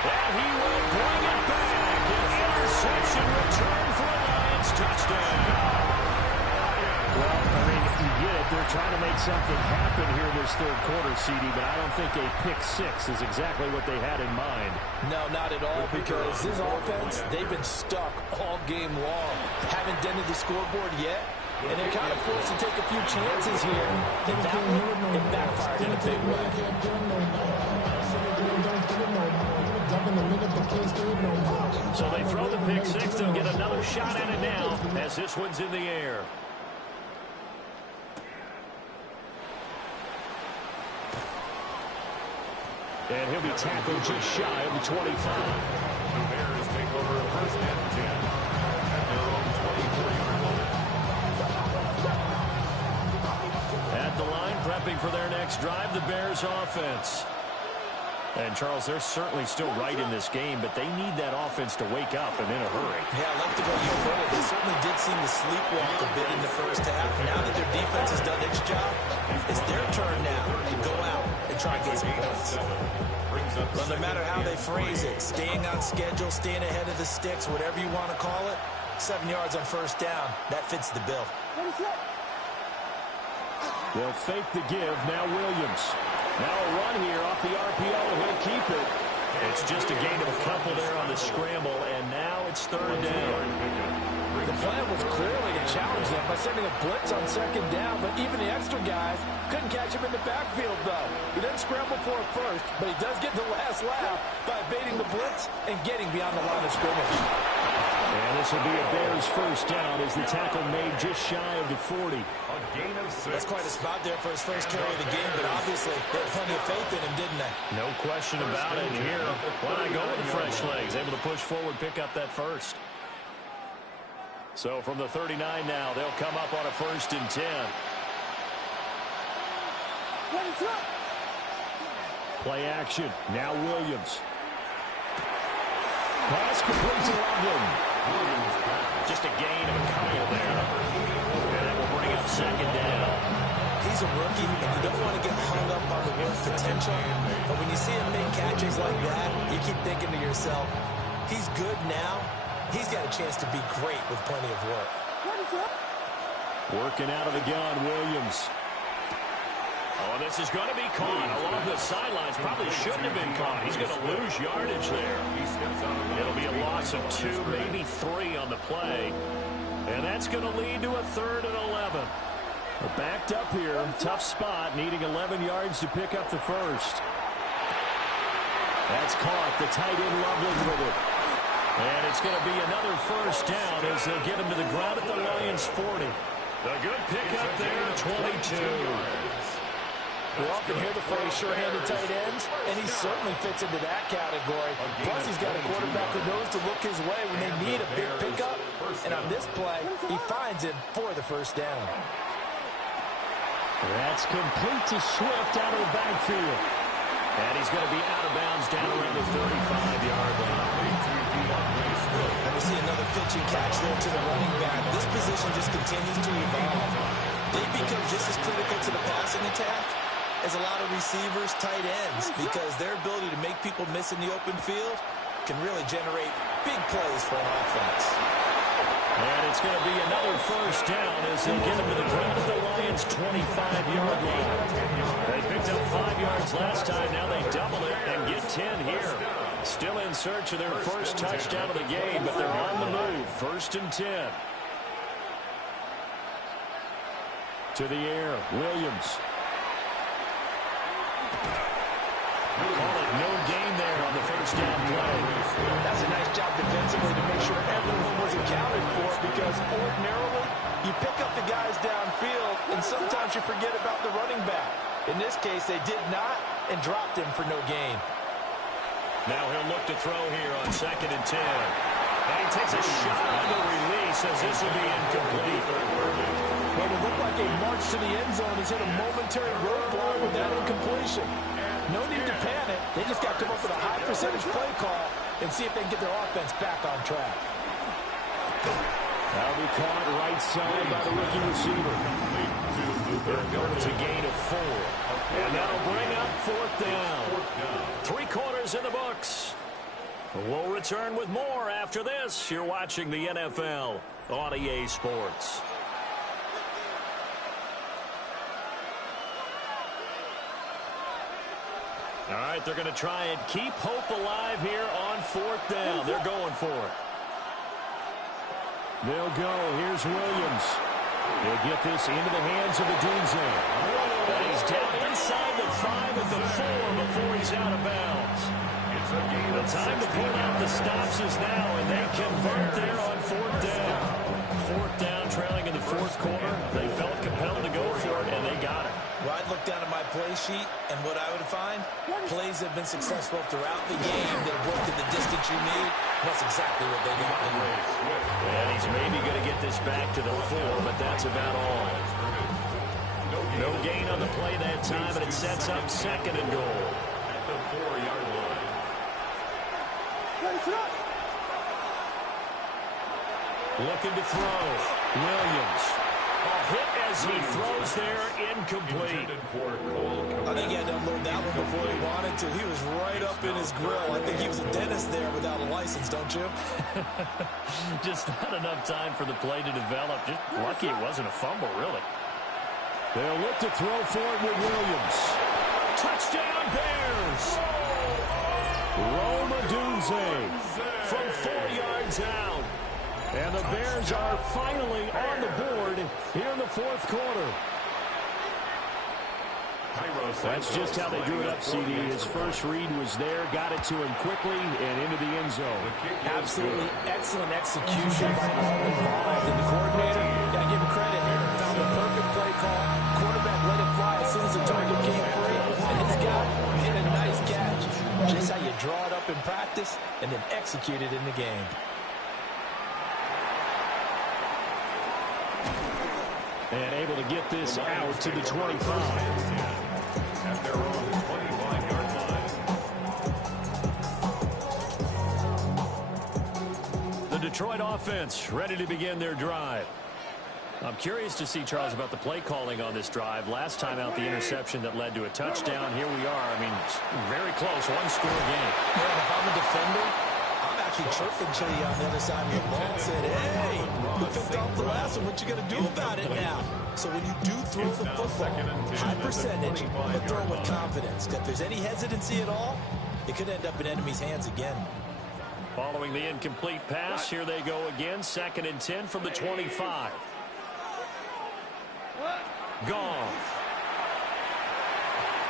And he will bring it back. An interception return for a Lions touchdown. Well, I mean, you get it. They're trying to make something happen here this third quarter, CD, but I don't think a pick six is exactly what they had in mind. No, not at all, because this offense, they've been stuck all game long. Haven't dented the scoreboard yet. And they're kind of forced to take a few chances here. And that one, it backfired in a big way. So they throw the pick six. They'll get another shot at it now as this one's in the air. And he'll be tackled just shy of the 25. The Bears take over first and 10 at their own 24-yard line. At the line, prepping for their next drive, the Bears offense. And, Charles, they're certainly still right in this game, but they need that offense to wake up and in a hurry. Yeah, I love the way you put it. They certainly did seem to sleepwalk a bit in the first half. Now that their defense has done its job, it's their turn now to go out and try and get some points. Well, no matter how they phrase it, staying on schedule, staying ahead of the sticks, whatever you want to call it, 7 yards on first down, that fits the bill. They'll fake the give. Now Williams. Now a run here off the RPO, and he'll keep it. It's just a gain of a couple there on the scramble, and now it's 3rd down. The plan was clearly to challenge them by sending a blitz on 2nd down, but even the extra guys couldn't catch him in the backfield, though. He doesn't scramble for it first, but he does get the last laugh by evading the blitz and getting beyond the line of scrimmage. And this will be a Bears first down as the tackle made just shy of the 40. A gain of 6. That's quite a spot there for his first carry of the game, but obviously they had plenty of faith in him, didn't they? No question about it. Here, why not go with the fresh legs? Able to push forward, pick up that first. So from the 39 now, they'll come up on a 1st and 10. Play action. Now Williams. Pass complete to Loveland. Just a gain of a couple there. And that will bring up 2nd down. He's a rookie, and you don't want to get hung up on the word potential. But when you see him make catches like that, you keep thinking to yourself, he's good now. He's got a chance to be great with plenty of work. Working out of the gun, Williams. Oh, this is going to be caught along the sidelines. Probably shouldn't have been caught. He's going to lose yardage there. It'll be a loss of 2, maybe 3 on the play. And that's going to lead to a 3rd and 11. We're backed up here. Tough spot, needing 11 yards to pick up the first. That's caught. The tight end Loveland with it. And it's going to be another first down as they'll get him to the ground at the Lions' 40. A good pickup there, 22. We often hear the phrase sure-handed tight ends, and he certainly fits into that category. Plus, he's got a quarterback who knows to look his way when they need a big pickup. And on this play, he finds him for the first down. That's complete to Swift out of the backfield. And he's going to be out of bounds down around the 35-yard line. And we see another pitch and catch there to the running back. This position just continues to evolve. They become just as critical to the passing attack as a lot of receivers, tight ends, because their ability to make people miss in the open field can really generate big plays for an offense. And it's going to be another first down as they'll get him to the ground at the Lions' 25-yard line. They picked up 5 yards last time. Now they double it and get 10 here. Still in search of their first touchdown of the game, but they're on the move. 1st and 10. To the air, Williams. Call it no gain there on the first down play. That's a nice job defensively to make sure everyone was accounted for, because ordinarily you pick up the guys downfield and sometimes you forget about the running back. In this case, they did not and dropped him for no gain. Now he'll look to throw here on 2nd and 10. And he takes a shot on the release as this will be incomplete. Well, it looked like a march to the end zone has hit a momentary roadblock with that incompletion. No need to panic. They just got to come up with a high percentage play call and see if they can get their offense back on track. That'll be caught right side by the rookie receiver. It's a gain of 4. And that'll bring up 4th down. 3 quarters in the books. We'll return with more after this. You're watching the NFL on EA Sports. All right, they're going to try and keep hope alive here on 4th down. They're going for it. They'll go. Here's Williams. He'll get this into the hands of the Dunze. And he's down inside the 5 at the 4 before he's out of bounds. The time to pull out the stops is now, and they convert there on 4th down. 4th down, trailing in the 4th quarter. They felt compelled to go for it, and they got it. Well, I'd look down at my play sheet, and what I would find, plays have been successful throughout the game that have worked at the distance you need. That's exactly what they got. And he's maybe going to get this back to the 4, but that's about all. No gain on the play that time, and it sets up 2nd and goal. At the 4-yard line. Looking to throw. Williams. A hit as he throws there, incomplete. I think he had to unload that one before he wanted to. He was right up in his grill. I think he was a dentist there without a license, don't you? Just not enough time for the play to develop. Just lucky it wasn't a fumble, really. They'll look to throw for it with Williams. Touchdown, Bears! Rome Odunze From 4 yards out. And the Bears are finally on the board here in the 4th quarter. That's just how they drew it up, CD. His first read was there, got it to him quickly, and into the end zone. Absolutely excellent execution by all involved. And the coordinator, got to give him credit here. Found the perfect play call. Quarterback let it fly as soon as the target came free. And this guy hit a nice catch. Just how you draw it up in practice and then execute it in the game. And able to get this out to the 25. At their own 25-yard line. The Detroit offense ready to begin their drive. I'm curious to see, Charles, about the play calling on this drive. Last time out, the interception that led to a touchdown. Here we are. I mean, very close, one-score game. Yeah, if I'm a defender, I'm actually chirping to you on the other side of the ball and said, hey, you picked off the last one. What you going to do about it now? So when you do throw the football, high percentage, but throw with confidence. If there's any hesitancy at all, it could end up in enemy's hands again. Following the incomplete pass, here they go again. 2nd and 10 from the 25. Goff.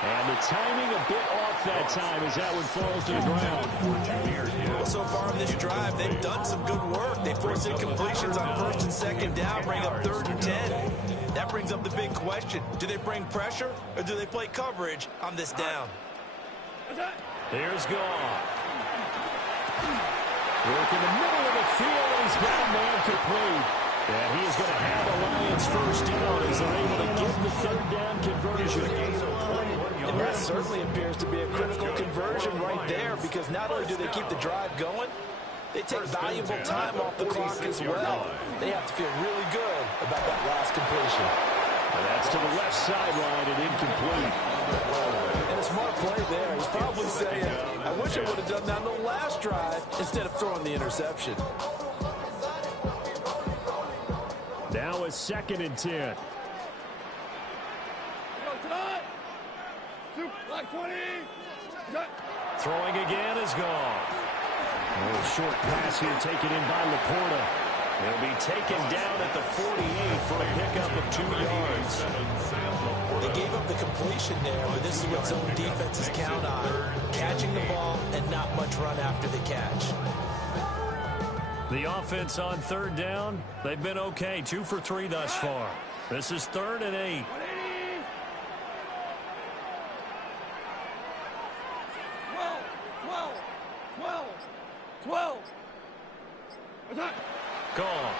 And the timing a bit off that time as that one falls to the ground. Well, so far in this drive, they've done some good work. They force incompletions on 1st and 2nd down, bring up 3rd and 10. That brings up the big question. Do they bring pressure or do they play coverage on this down? Here's Goff. Work in the middle of the field, and he's got a man complete. And he is going to have the Lions first down as they're able to get the 3rd down conversion. And that certainly appears to be a critical conversion right there, because not only do they keep the drive going, they take valuable time off the clock as well. They have to feel really good about that last completion. And that's to the left sideline and incomplete. And a smart play there. He's probably saying, I wish I would have done that on the last drive instead of throwing the interception. Now a 2nd and 10. Throwing again is Goff. A little short pass here taken in by Laporta. He'll be taken down at the 48 for a pickup of 2 yards. They gave up the completion there, but this is what zone defenses count on. Catching the ball and not much run after the catch. The offense on 3rd down, they've been okay. 2 for 3 thus far. This is 3rd and 8. Gone.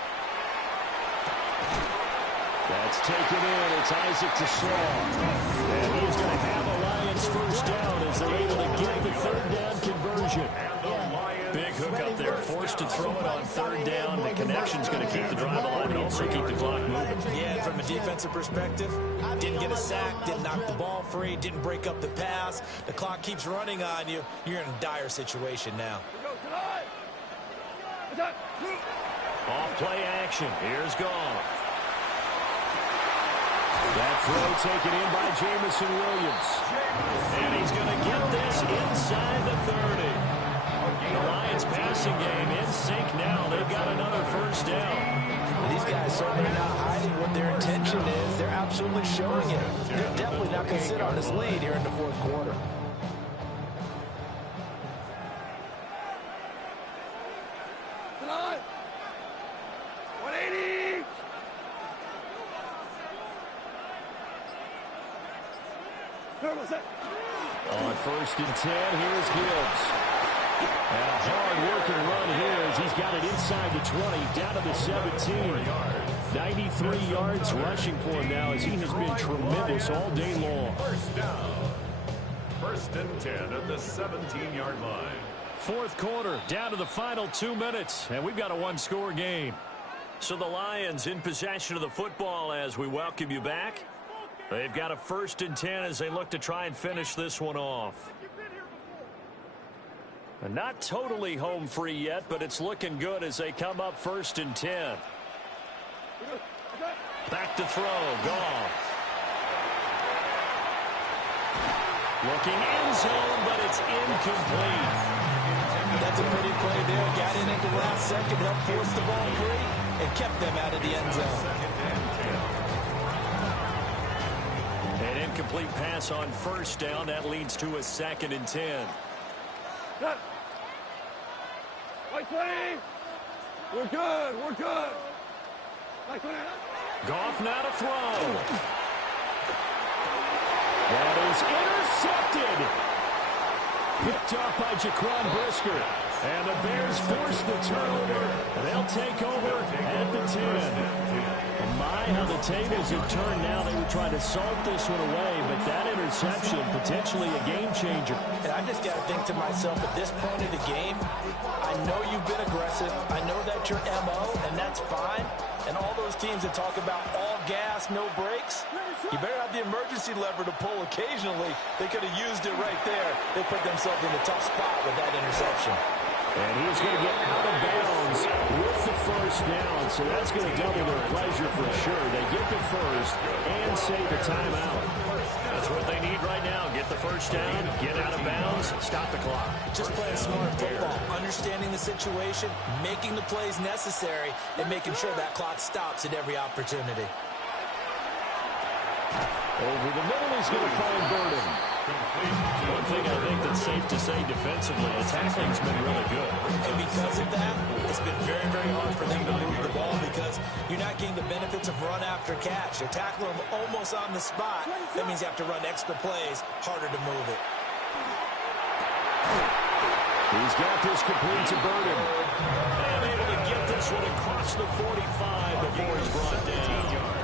That's taken in. It's Isaac to Slaw. And he's going to have a Lions first down as they're able to get the 3rd down conversion. Big hook up there. Forced to throw it on 3rd down. The connection's going to keep the drive alive and also keep the clock moving. Yeah, and from a defensive perspective, didn't get a sack, didn't knock the ball free, didn't break up the pass. The clock keeps running on you. You're in a dire situation now. Off play action. Here's Goff. That throw taken in by Jamison Williams. And he's going to get this inside the 30. The Lions passing game in sync now. They've got another first down. These guys certainly not hiding what their intention is. They're absolutely showing it. They're definitely not going to sit on this lead here in the 4th quarter. On 1st and 10, here's Gibbs. And a hard-working run here as he's got it inside the 20, down to the 17. 93 yards rushing for him now as he has been tremendous all day long. First down. 1st and 10 at the 17-yard line. 4th quarter, down to the final 2 minutes, and we've got a 1-score game. So the Lions in possession of the football as we welcome you back. They've got a 1st and 10 as they look to try and finish this one off. And not totally home free yet, but it's looking good as they come up 1st and 10. Back to throw, Goff. Looking end zone, but it's incomplete. That's a pretty play there. Got in at the last second, helped force the ball free, and kept them out of the end zone. An incomplete pass on 1st down. That leads to a 2nd and 10. We're good. We're good. Goff now to throw. That is intercepted. Picked off by Jaquan Brisker. And the Bears force the turnover. They'll take over at the 10. My, how the tables have turned now. They were trying to salt this one away, but that interception, potentially a game changer. And I just got to think to myself, at this point of the game, I know you've been aggressive. I know that's your MO, and that's fine. And all those teams that talk about all gas, no brakes, you better have the emergency lever to pull occasionally. They could have used it right there. They put themselves in a tough spot with that interception. And he's going to get out of bounds with the first down, so that's going to double their pleasure for sure. They get the first and save the timeout. That's what they need right now. Get the first down, get out of bounds, stop the clock. Just playing smart football, understanding the situation, making the plays necessary, and making sure that clock stops at every opportunity. Over the middle, he's going to find Burden. One thing I think that's safe to say defensively, the tackling's been really good. And because of that, it's been very, very hard for them to move the ball because you're not getting the benefits of run after catch. You're tackling them almost on the spot. That means you have to run extra plays, harder to move it. He's got this complete to Burden. And able to get this one across the 45 before he's brought down.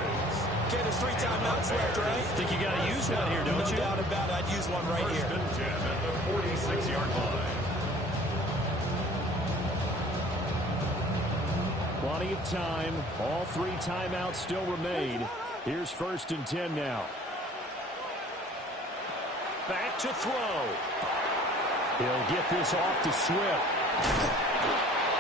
Okay, there's 3 timeouts left, right? I think you got to use one here, don't you? No doubt about it. I'd use one right here. First and 10 at the 46-yard line. Plenty of time. All 3 timeouts still remain. Here's first and 10 now. Back to throw. He'll get this off to Swift.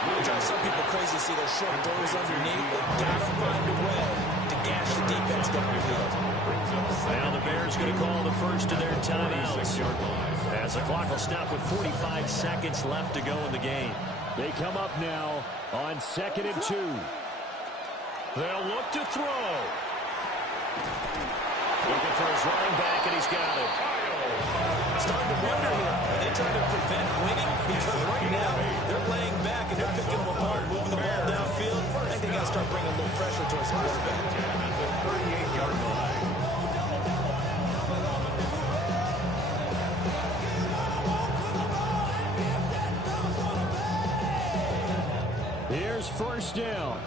It drives some people crazy to see those short throws underneath. They've got to find a way to gash the defense downfield. Now the Bears going to call the first of their timeouts. As the clock will stop with 45 seconds left to go in the game. They come up now on 2nd and 2. They'll look to throw. Looking for his running back, and he's got it. Starting to wonder here, are they trying to prevent winning? Because right now, they're laying back and they're picking them apart, moving the ball downfield. I think they got to start bringing a little pressure towards the quarterback. At the 38-yard line. Here's first down.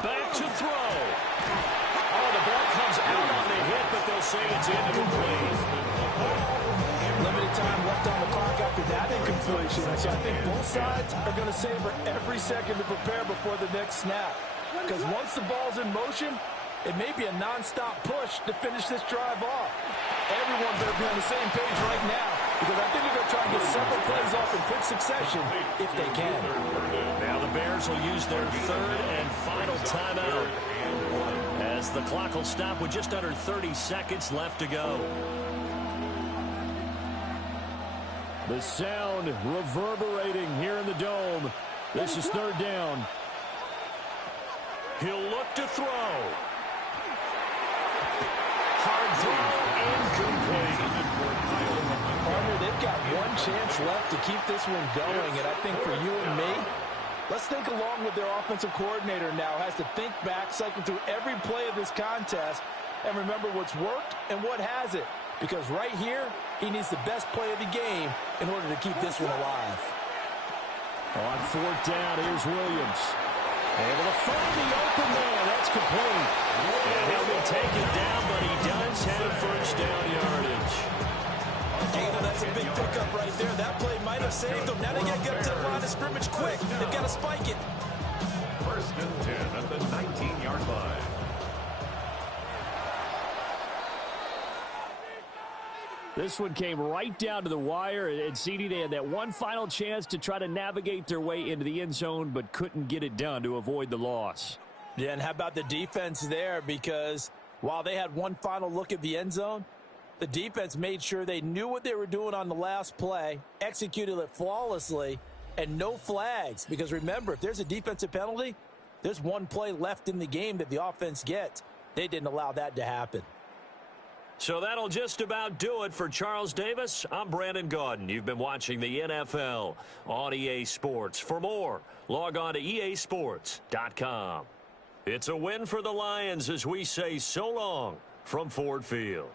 Back to throw. Oh, the ball comes out on the hit, but they'll say it's incomplete. Limited time left on the clock after that incompletion. So I think both sides are going to savor every second to prepare before the next snap. Because once the ball's in motion, it may be a non-stop push to finish this drive off. Everyone better be on the same page right now, because I think they're going to try and get several plays off in quick succession if they can. Now the Bears will use their 3rd and final timeout as the clock will stop with just under 30 seconds left to go. The sound reverberating here in the dome. This is 3rd down. He'll look to throw. Hard throw, incomplete. Partner, they've got one chance left to keep this one going, and I think for you and me, let's think along with their offensive coordinator now. Has to think back, cycle through every play of this contest, and remember what's worked and what hasn't. Because right here, he needs the best play of the game in order to keep this one alive. On 4th down, here's Williams. Able to find the open man. That's complete. And he'll be taken down, but he does have first down yardage. Gable, that's a big pickup right there. That play might have saved them. Now they got to get to the line of scrimmage quick. They've got to spike it. First and 10 at the 19-yard line. This one came right down to the wire, and CD, they had that one final chance to try to navigate their way into the end zone, but couldn't get it done to avoid the loss. Yeah, and how about the defense there? Because while they had one final look at the end zone, the defense made sure they knew what they were doing on the last play, executed it flawlessly, and no flags. Because remember, if there's a defensive penalty, there's one play left in the game that the offense gets. They didn't allow that to happen. So that'll just about do it for Charles Davis. I'm Brandon Gaudin. You've been watching the NFL on EA Sports. For more, log on to easports.com. It's a win for the Lions as we say so long from Ford Field.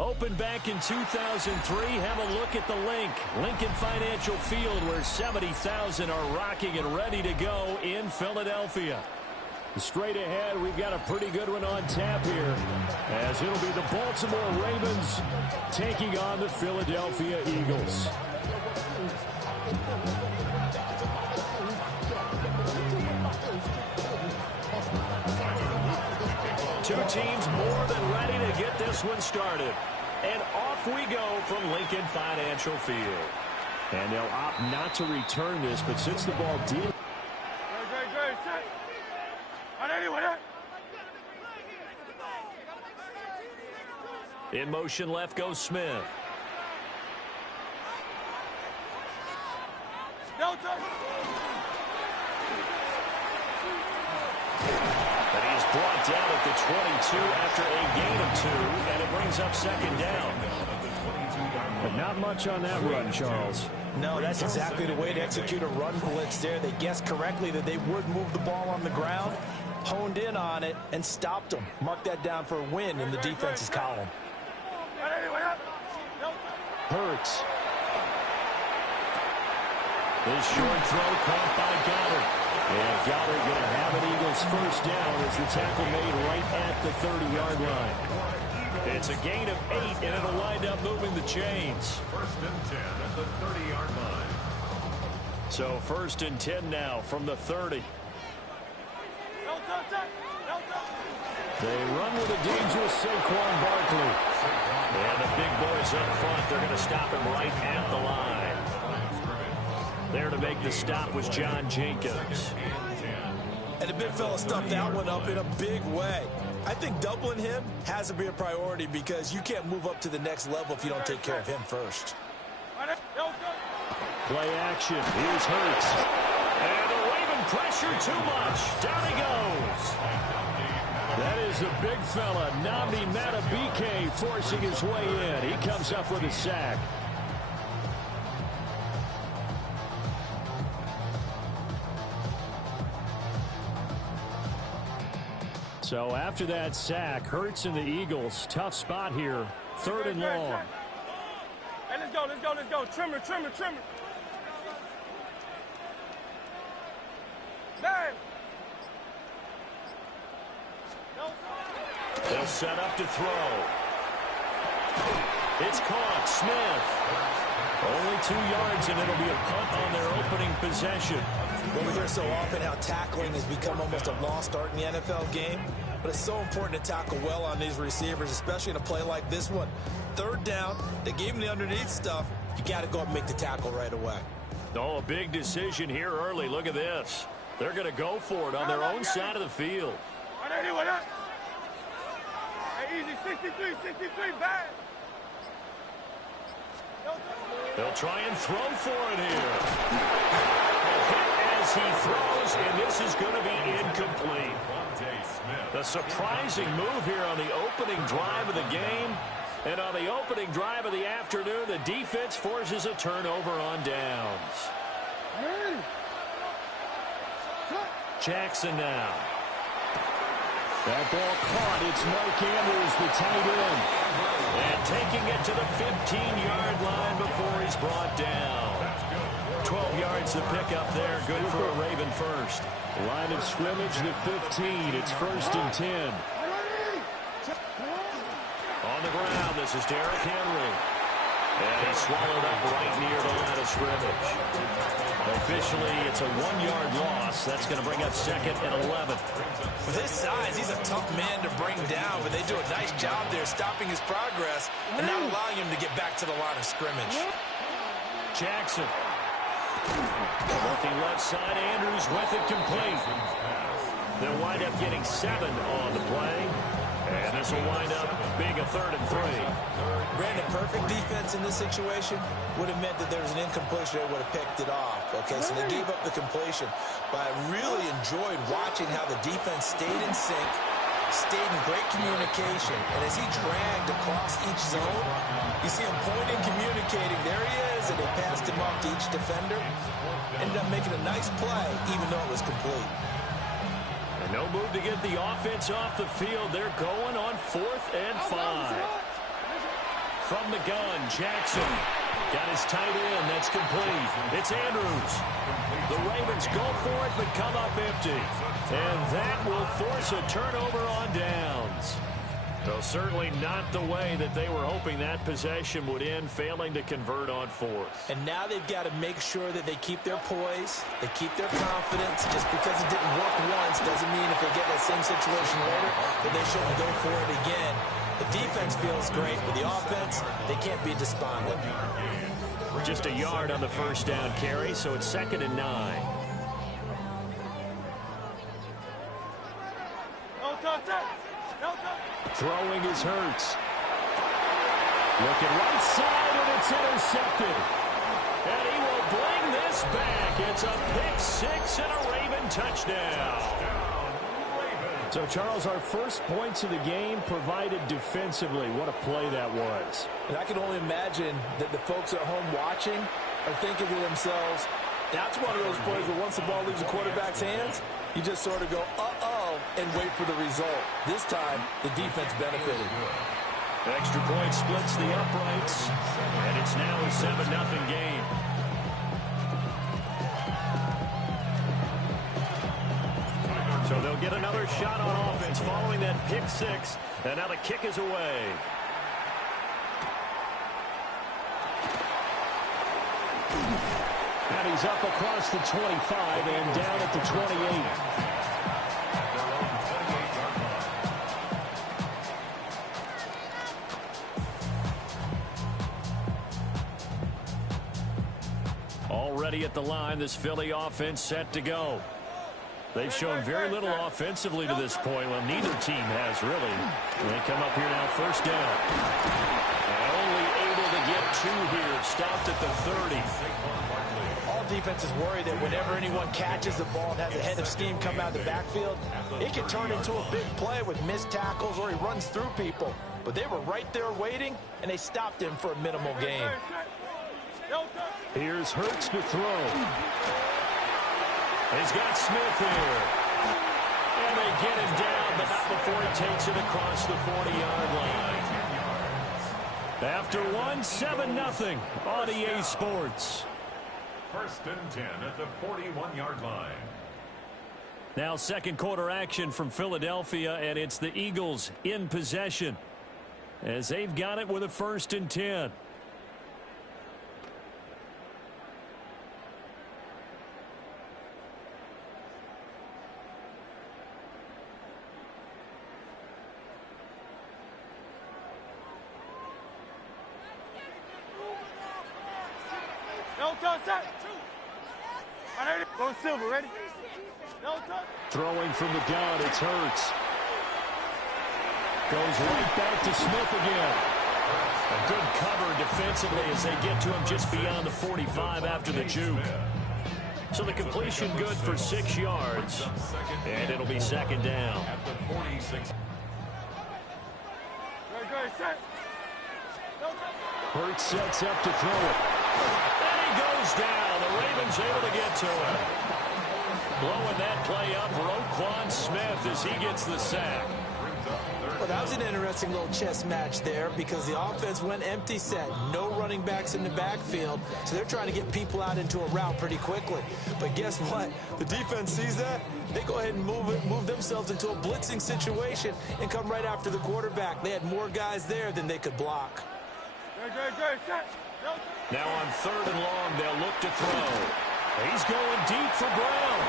Opened back in 2003, have a look at the link. Lincoln Financial Field, where 70,000 are rocking and ready to go in Philadelphia. Straight ahead, we've got a pretty good one on tap here, as it'll be the Baltimore Ravens taking on the Philadelphia Eagles. Two teams more than ready to get this one started. And off we go from Lincoln Financial Field. And they'll opt not to return this, but since the ball did... In motion left goes Smith. And he's brought down at the 22 after a gain of 2, and it brings up second down. But not much on that run, Charles. No, that's exactly the way to execute a run blitz there. They guessed correctly that they would move the ball on the ground, honed in on it, and stopped them. Mark that down for a win in the defense's column. Hurts. This short throw caught by Goddard. And Goddard going to have an Eagles first down as the tackle made right at the 30-yard line. It's a gain of 8, and it'll wind up moving the chains. First and 10 at the 30-yard line. So first and 10 now from the 30. They run with a dangerous Saquon Barkley. And the big boys up front, they're going to stop him right at the line. There to make the stop was John Jenkins. And the big fella stuffed that one up in a big way. I think doubling him has to be a priority because you can't move up to the next level if you don't take care of him first. Play action. Here's Hurts. And the Raven pressure too much. Down he goes. That is the big fella, Nnamdi Madubuike, forcing his way in. He comes up with a sack. So after that sack, Hurts and the Eagles, tough spot here, 3rd and long. Hey, let's go. Trimmer. Man. They'll set up to throw. It's caught. Smith. Only 2 yards, and it'll be a punt on their opening possession. Well, we hear so often how tackling has become almost a lost art in the NFL game, but it's so important to tackle well on these receivers, especially in a play like this one. 3rd down, they gave him the underneath stuff. You got to go up and make the tackle right away. Oh, a big decision here early. Look at this. They're going to go for it on their own side of the field. Hey, easy, 63, bad. They'll try and throw for it here. As he throws, and this is going to be incomplete. The surprising move here on the opening drive of the game. And on the opening drive of the afternoon, the defense forces a turnover on downs. Jackson now. That ball caught. It's Mark Andrews, the tight end. And taking it to the 15-yard line before he's brought down. 12 yards to pick up there. Good for a Raven first. Line of scrimmage, the 15. It's 1st and 10. On the ground, this is Derrick Henry. And he's swallowed up right near the line of scrimmage. Officially, it's a 1-yard loss. That's going to bring up 2nd and 11. With his size, he's a tough man to bring down, but they do a nice job there stopping his progress and not allowing him to get back to the line of scrimmage. Jackson. Looking left side, Andrews with it complete. They'll wind up getting 7 on the play. And this will wind up being a 3rd and 3. Brandon, perfect defense in this situation would have meant that there was an incompletion. They would have picked it off. Okay, so they gave up the completion. But I really enjoyed watching how the defense stayed in sync, stayed in great communication. And as he dragged across each zone, you see him pointing, communicating. There he is, and they passed him off to each defender. Ended up making a nice play, even though it was complete. And no move to get the offense off the field. They're going on 4th and 5. from the gun. Jackson got his tight end. That's complete. It's Andrews. The Ravens go for it, but come up empty. And that will force a turnover on downs. So certainly not the way that they were hoping that possession would end, failing to convert on fourth. And now they've got to make sure that they keep their poise, they keep their confidence. Just because it didn't work once doesn't mean if they get that same situation later that they shouldn't go for it again. The defense feels great, but the offense, they can't be despondent. Just a yard on the first down carry, so it's 2nd and 9. Throwing is Hurts. Looking right side, and it's intercepted. And he will bring this back. It's a pick six and a Raven touchdown. So, Charles, our first points of the game provided defensively. What a play that was. And I can only imagine that the folks at home watching are thinking to themselves, that's one of those plays where once the ball leaves the quarterback's hands, you just sort of go, uh-oh, and wait for the result. This time, the defense benefited. Extra point splits the uprights, and it's now a 7-0 game. So they'll get another shot on offense following that pick six, and now the kick is away. And he's up across the 25 and down at the 28. Already at the line, this Philly offense set to go. They've shown very little offensively to this point. Well, neither team has, really. They come up here now, first down. And only able to get 2 here. Stopped at the 30. All defenses worry that whenever anyone catches the ball and has a head of steam come out of the backfield, it can turn into a big play with missed tackles or he runs through people. But they were right there waiting, and they stopped him for a minimal gain. Here's Hurts to throw. He's got Smith here. And they get him down, but not before he takes it across the 40-yard line. After one, 7-0 on EA Sports. 1st and 10 at the 41-yard line. Now second quarter action from Philadelphia, and it's the Eagles in possession as they've got it with a 1st and 10. Go Silver, ready? Throwing from the gun, it's Hurts. Goes right back to Smith again. A good cover defensively as they get to him just beyond the 45 after the juke. So the completion good for 6 yards. And it'll be 2nd down. Hurts sets up to throw it. And he goes down. The Ravens able to get to him. Blowing that play up, Roquan Smith as he gets the sack. Well, that was an interesting little chess match there because the offense went empty set. No running backs in the backfield, so they're trying to get people out into a route pretty quickly. But guess what? The defense sees that. They go ahead and move themselves into a blitzing situation and come right after the quarterback. They had more guys there than they could block. Now on 3rd and long, they'll look to throw. He's going deep for Brown.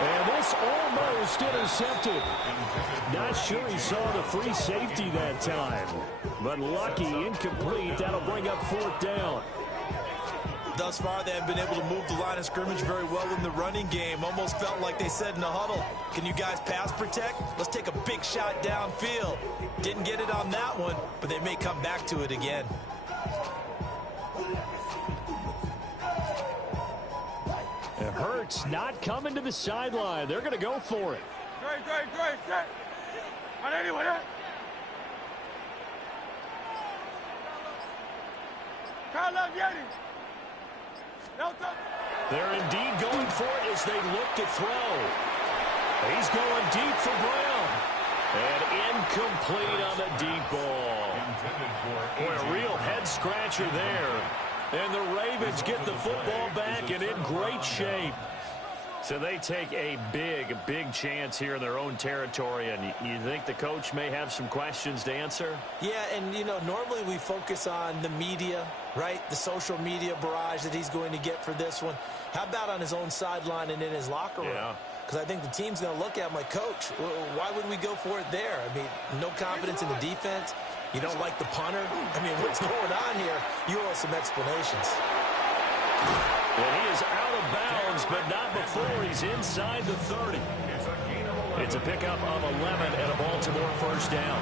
And this almost intercepted. Not sure he saw the free safety that time. But lucky, incomplete. That'll bring up 4th down. Thus far, they have been able to move the line of scrimmage very well in the running game. Almost felt like they said in the huddle, can you guys pass protect? Let's take a big shot downfield. Didn't get it on that one, but they may come back to it again. It hurts not coming to the sideline. They're going to go for it. Great, set. On anyone, They're indeed going for it as they look to throw. He's going deep for Brown. And incomplete on the deep ball. Boy, a real head-scratcher there. And the Ravens get the football back and in great shape. So they take a big chance here in their own territory. And you think the coach may have some questions to answer? Yeah, and, you know, normally we focus on the media, right? The social media barrage that he's going to get for this one. How about on his own sideline and in his locker room? Yeah. Because I think the team's going to look at him like, Coach, why would we go for it there? I mean, no confidence in the defense. You don't like the punter. I mean, what's going on here? You owe us some explanations. And he is out of bounds, but not before he's inside the 30. It's a pickup of 11 and a Baltimore first down.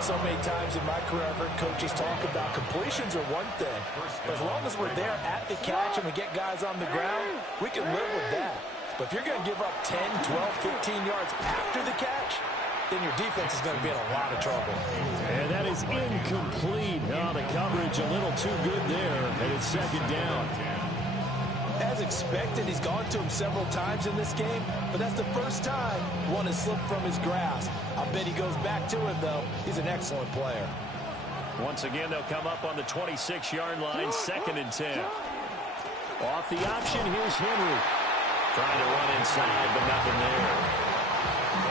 So many times in my career, I've heard coaches talk about completions are one thing. But as long as we're there at the catch and we get guys on the ground, we can live with that. But if you're going to give up 10, 12, 15 yards after the catch, then your defense is going to be in a lot of trouble. And that is incomplete. Oh, the coverage a little too good there, and it's second down. As expected, he's gone to him several times in this game, but that's the first time one has slipped from his grasp. I bet he goes back to it, though. He's an excellent player. Once again, they'll come up on the 26-yard line, second and 10. Off the option, here's Henry. Trying to run inside, but nothing there.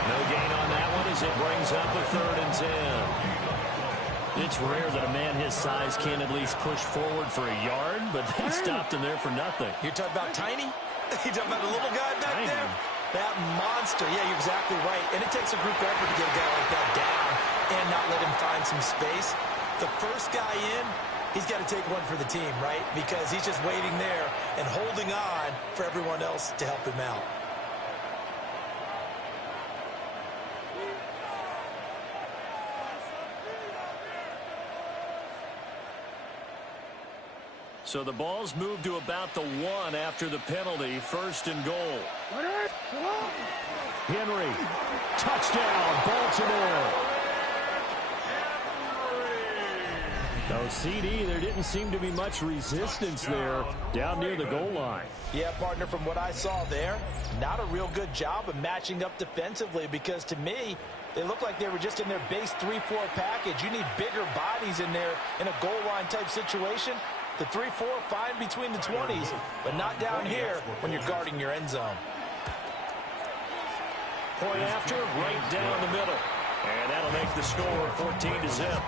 No gain on that one as it brings up a third and 10. It's rare that a man his size can at least push forward for a yard, but they stopped him there for nothing. You're talking about tiny? You're talking about the little guy back there? That monster. Yeah, you're exactly right. And it takes a group effort to get a guy like that down and not let him find some space. The first guy in, he's got to take one for the team, right? Because he's just waiting there and holding on for everyone else to help him out. So the ball's moved to about the 1 after the penalty, first and goal. Henry, touchdown, Baltimore. No CD, there didn't seem to be much resistance there down near the goal line. Yeah, partner, from what I saw there, not a real good job of matching up defensively because to me, they look like they were just in their base 3-4 package. You need bigger bodies in there in a goal line type situation. The 3-4, fine between the 20s, but not down here when you're guarding your end zone. Point after, right down the middle. And that'll make the score 14-0.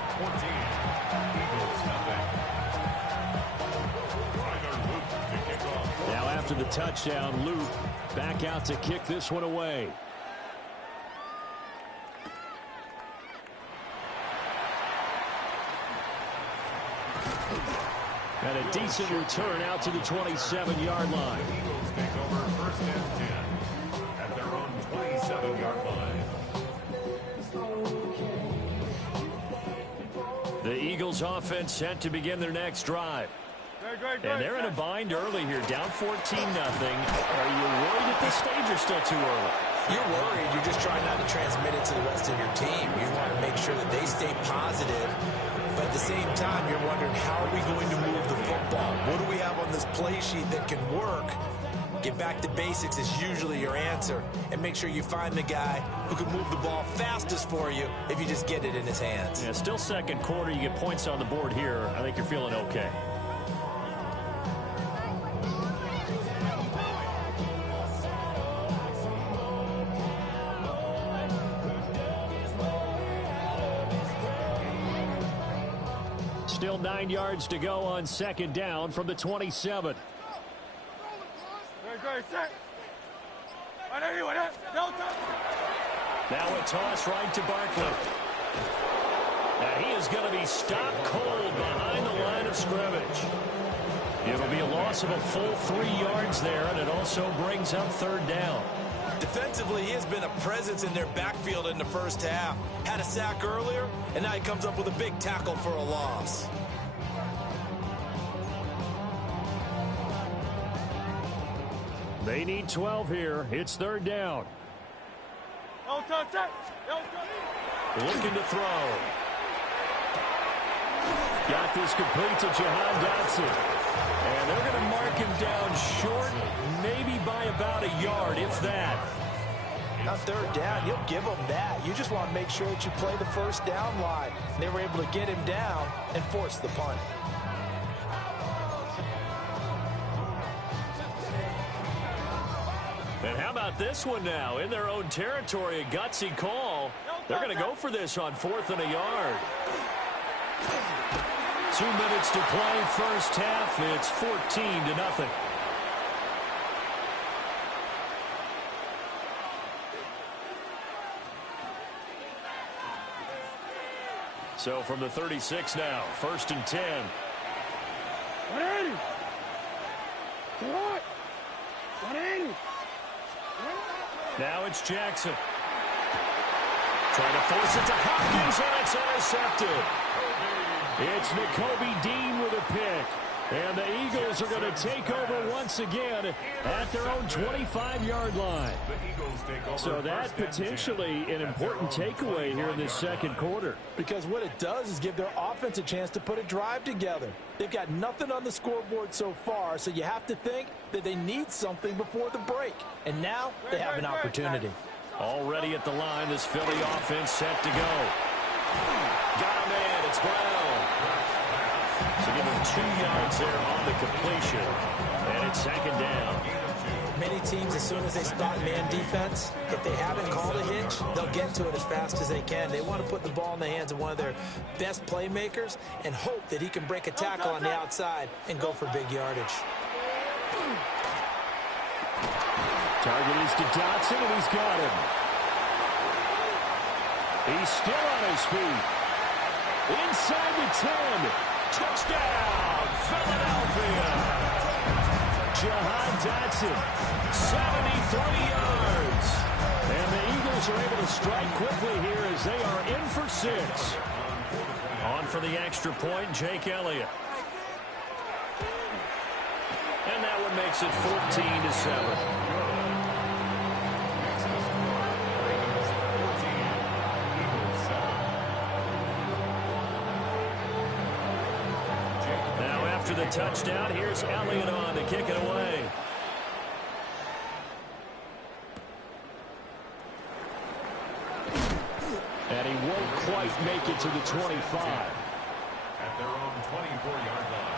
Now after the touchdown, Luke back out to kick this one away. And a decent return out to the 27-yard line. Eagles take over first and 10 at their own 27-yard line. The Eagles offense set to begin their next drive. And they're in a bind early here, down 14-0. Are you worried at this stage or still too early? You're worried. You're just trying not to transmit it to the rest of your team. You want to make sure that they stay positive. But at the same time, you're wondering, how are we going to move the football? What do we have on this play sheet that can work? Get back to basics is usually your answer. And make sure you find the guy who can move the ball fastest for you if you just get it in his hands. Yeah, still second quarter. You get points on the board here. I think you're feeling okay. Still 9 yards to go on second down from the 27. Now a toss right to Barkley. And he is going to be stopped cold behind the line of scrimmage. It'll be a loss of a full 3 yards there, and it also brings up third down. Defensively, he has been a presence in their backfield in the first half. Had a sack earlier, and now he comes up with a big tackle for a loss. They need 12 here. It's third down. Looking to throw. Got this complete to Jahan Dotson. And they're going to mark him down short, maybe by about a yard, if that. On third down, you'll give them that. You just want to make sure that you play the first down line. They were able to get him down and force the punt. And how about this one now? In their own territory, a gutsy call. They're going to go for this on 4th and a yard. 2 minutes to play, first half. It's 14-0. So from the 36 now, 1st and 10. 180. What? 180. Now it's Jackson. Trying to force it to Hopkins, and it's intercepted. It's Nakobe Dean with a pick. And the Eagles are going to take over once again at their own 25-yard line. So that potentially an important takeaway here in this second quarter. Because what it does is give their offense a chance to put a drive together. They've got nothing on the scoreboard so far, so you have to think that they need something before the break. And now they have an opportunity. Already at the line, this Philly offense set to go. Got a man, it's Brown. So give him 2 yards there on the completion. And it's 2nd down. Many teams, as soon as they start man defense, if they haven't called a hitch, they'll get to it as fast as they can. They want to put the ball in the hands of one of their best playmakers and hope that he can break a tackle on the outside and go for big yardage. Target is to Dotson, and he's got him. He's still on his feet. Inside the 10. Touchdown, Philadelphia. Jahan Dotson, 73 yards. And the Eagles are able to strike quickly here as they are in for 6. On for the extra point, Jake Elliott. And that one makes it 14-7. After the touchdown, here's Elliott on to kick it away. And he won't quite make it to the 25. At their own 24-yard line.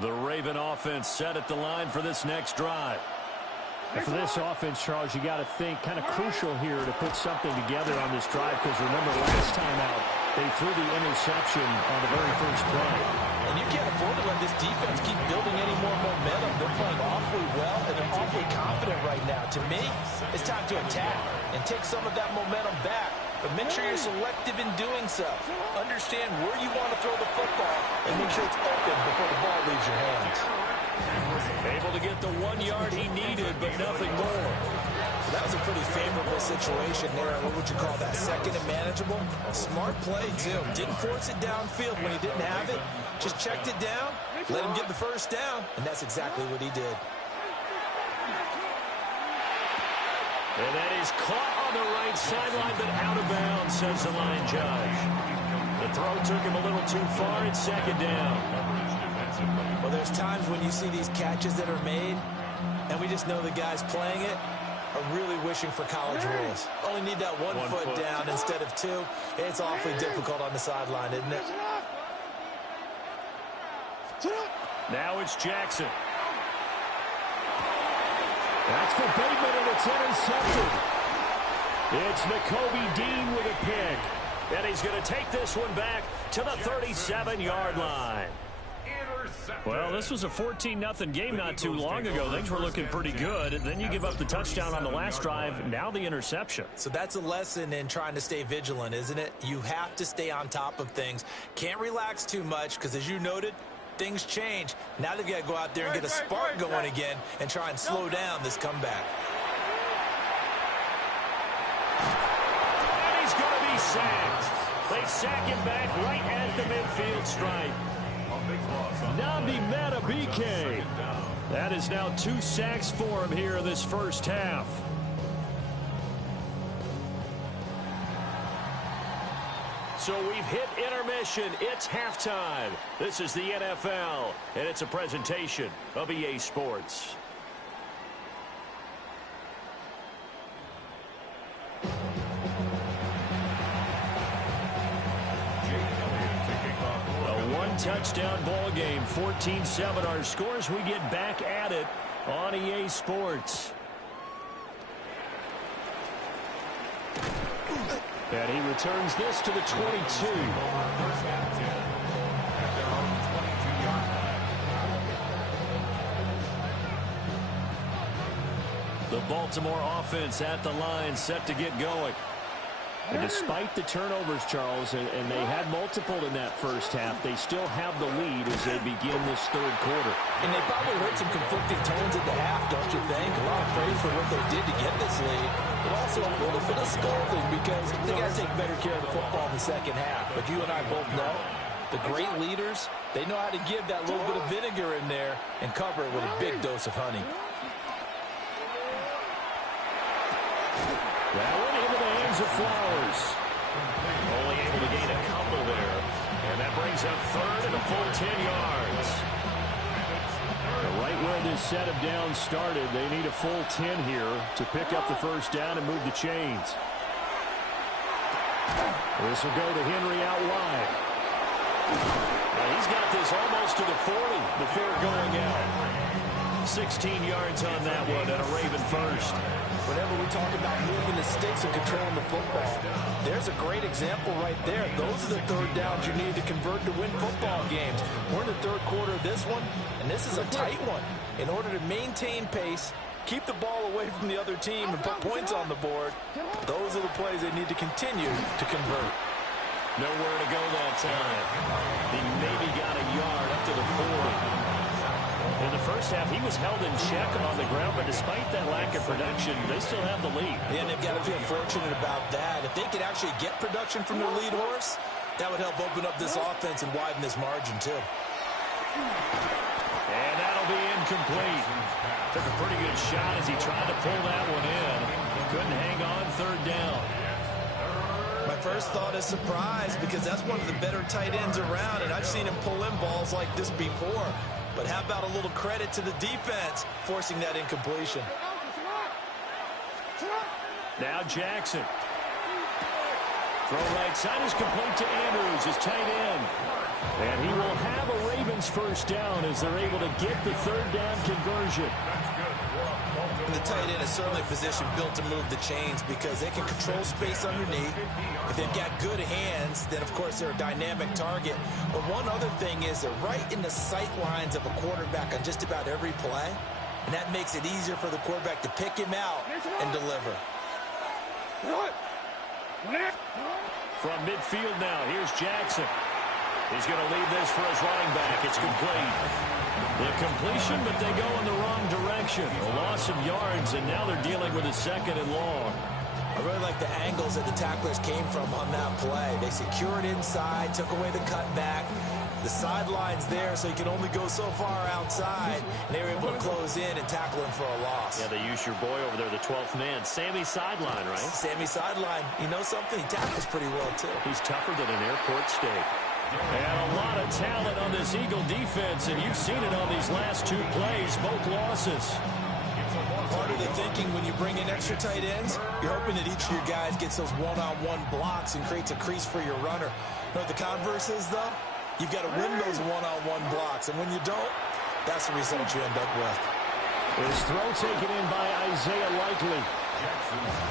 The Raven offense set at the line for this next drive. And for this offense, Charles, you got to think kind of crucial here to put something together on this drive, because remember last time out, they threw the interception on the very first play. And you can't afford to let this defense keep building any more momentum. They're playing awfully well, and they're awfully confident right now. To me, it's time to attack and take some of that momentum back. But make sure you're selective in doing so. Understand where you want to throw the football and make sure it's open before the ball leaves your hands. Able to get the 1 yard he needed, but nothing more. So that was a pretty favorable situation there. What would you call that? Second and manageable? Smart play, too. Didn't force it downfield when he didn't have it. Just checked it down, let him get the first down, and that's exactly what he did. And that is caught on the right sideline, but out of bounds, says the line judge. The throw took him a little too far. It's 2nd down. Well, there's times when you see these catches that are made, and we just know the guys playing it are really wishing for college rules. Only need that one foot down instead of 2. It's awfully difficult on the sideline, isn't it? Now it's Jackson. That's for Bateman, and it's intercepted. It's Nakobe Dean with a pick. And he's going to take this one back to the 37-yard line. Well, this was a 14-0 game not too long ago. Things were looking pretty good. And then you give up the touchdown on the last drive. Now the interception. So that's a lesson in trying to stay vigilant, isn't it? You have to stay on top of things. Can't relax too much because, as you noted, things change. Now they've got to go out there and get a spark going again and try and slow down this comeback. And he's going to be sacked. They sack him back right at the midfield stripe. Nnamdi Madubuike. That is now 2 sacks for him here in this first half. So we've hit intermission. It's halftime. This is the NFL, and it's a presentation of EA Sports. A one-touchdown ball game, 14-7 our scores. We get back at it on EA Sports. And he returns this to the 22. The Baltimore offense at the line, set to get going. And despite the turnovers, Charles, and they had multiple in that first half, they still have the lead as they begin this third quarter. And they probably heard some conflicting tones at the half, don't you think? A lot of praise for what they did to get this lead, but also a little bit of scolding because they got to take better care of the football in the second half. But you and I both know the great leaders, they know how to give that little bit of vinegar in there and cover it with a big dose of honey. That one into the hands of Flowers. Only able to gain a couple there. And that brings up third and a full 10 yards. Right where this set of downs started, they need a full 10 here to pick up the first down and move the chains. This will go to Henry out wide. Now he's got this almost to the 40 before going out. 16 yards on that one and a Raven first. Whenever we talk about moving the sticks and controlling the football, there's a great example right there. Those are the third downs you need to convert to win football games. We're in the third quarter of this one, and this is a tight one. In order to maintain pace, keep the ball away from the other team, and put points on the board, those are the plays they need to continue to convert. Nowhere to go that time. He maybe got a yard up to the 40. In the first half, he was held in check on the ground, but despite that lack of production, they still have the lead. Yeah, and they've got to feel fortunate about that. If they could actually get production from their lead horse, that would help open up this offense and widen this margin, too. And that'll be incomplete. Took a pretty good shot as he tried to pull that one in. Couldn't hang on third down. My first thought is surprise because that's one of the better tight ends around, and I've seen him pull in balls like this before. But how about a little credit to the defense forcing that incompletion? Now Jackson. Throw right side is complete to Andrews, his tight end. And he will have a Ravens first down as they're able to get the third down conversion. The tight end is certainly a position built to move the chains because they can control space underneath. If they've got good hands, then of course they're a dynamic target. But one other thing is they're right in the sight lines of a quarterback on just about every play. And that makes it easier for the quarterback to pick him out and deliver. From midfield now, here's Jackson. He's going to leave this for his running back. It's complete. The completion, but they go in the wrong direction. A loss of yards, and now they're dealing with a second and long. I really like the angles that the tacklers came from on that play. They secured inside, took away the cutback. The sideline's there, so you can only go so far outside. And they were able to close in and tackle him for a loss. Yeah, they used your boy over there, the 12th man. Sammy Sideline, right? Sammy Sideline. You know something? He tackles pretty well, too. He's tougher than an airport steak. And a lot of talent on this Eagle defense, and you've seen it on these last two plays, both losses. Part of the thinking when you bring in extra tight ends, you're hoping that each of your guys gets those one-on-one blocks and creates a crease for your runner. You know what the converse is, though? You've got to win those one-on-one blocks, and when you don't, that's the result you end up with. His throw taken in by Isaiah Likely.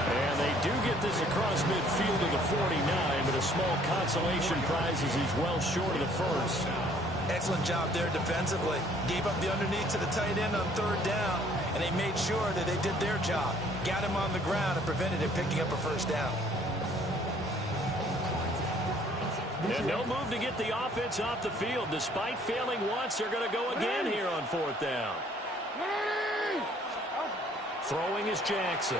And they do get this across midfield to the 49, but a small consolation prize as he's well short of the first. Excellent job there defensively. Gave up the underneath to the tight end on third down, and they made sure that they did their job. Got him on the ground and prevented him picking up a first down. And no move to get the offense off the field. Despite failing once, they're going to go again here on fourth down. Throwing is Jackson.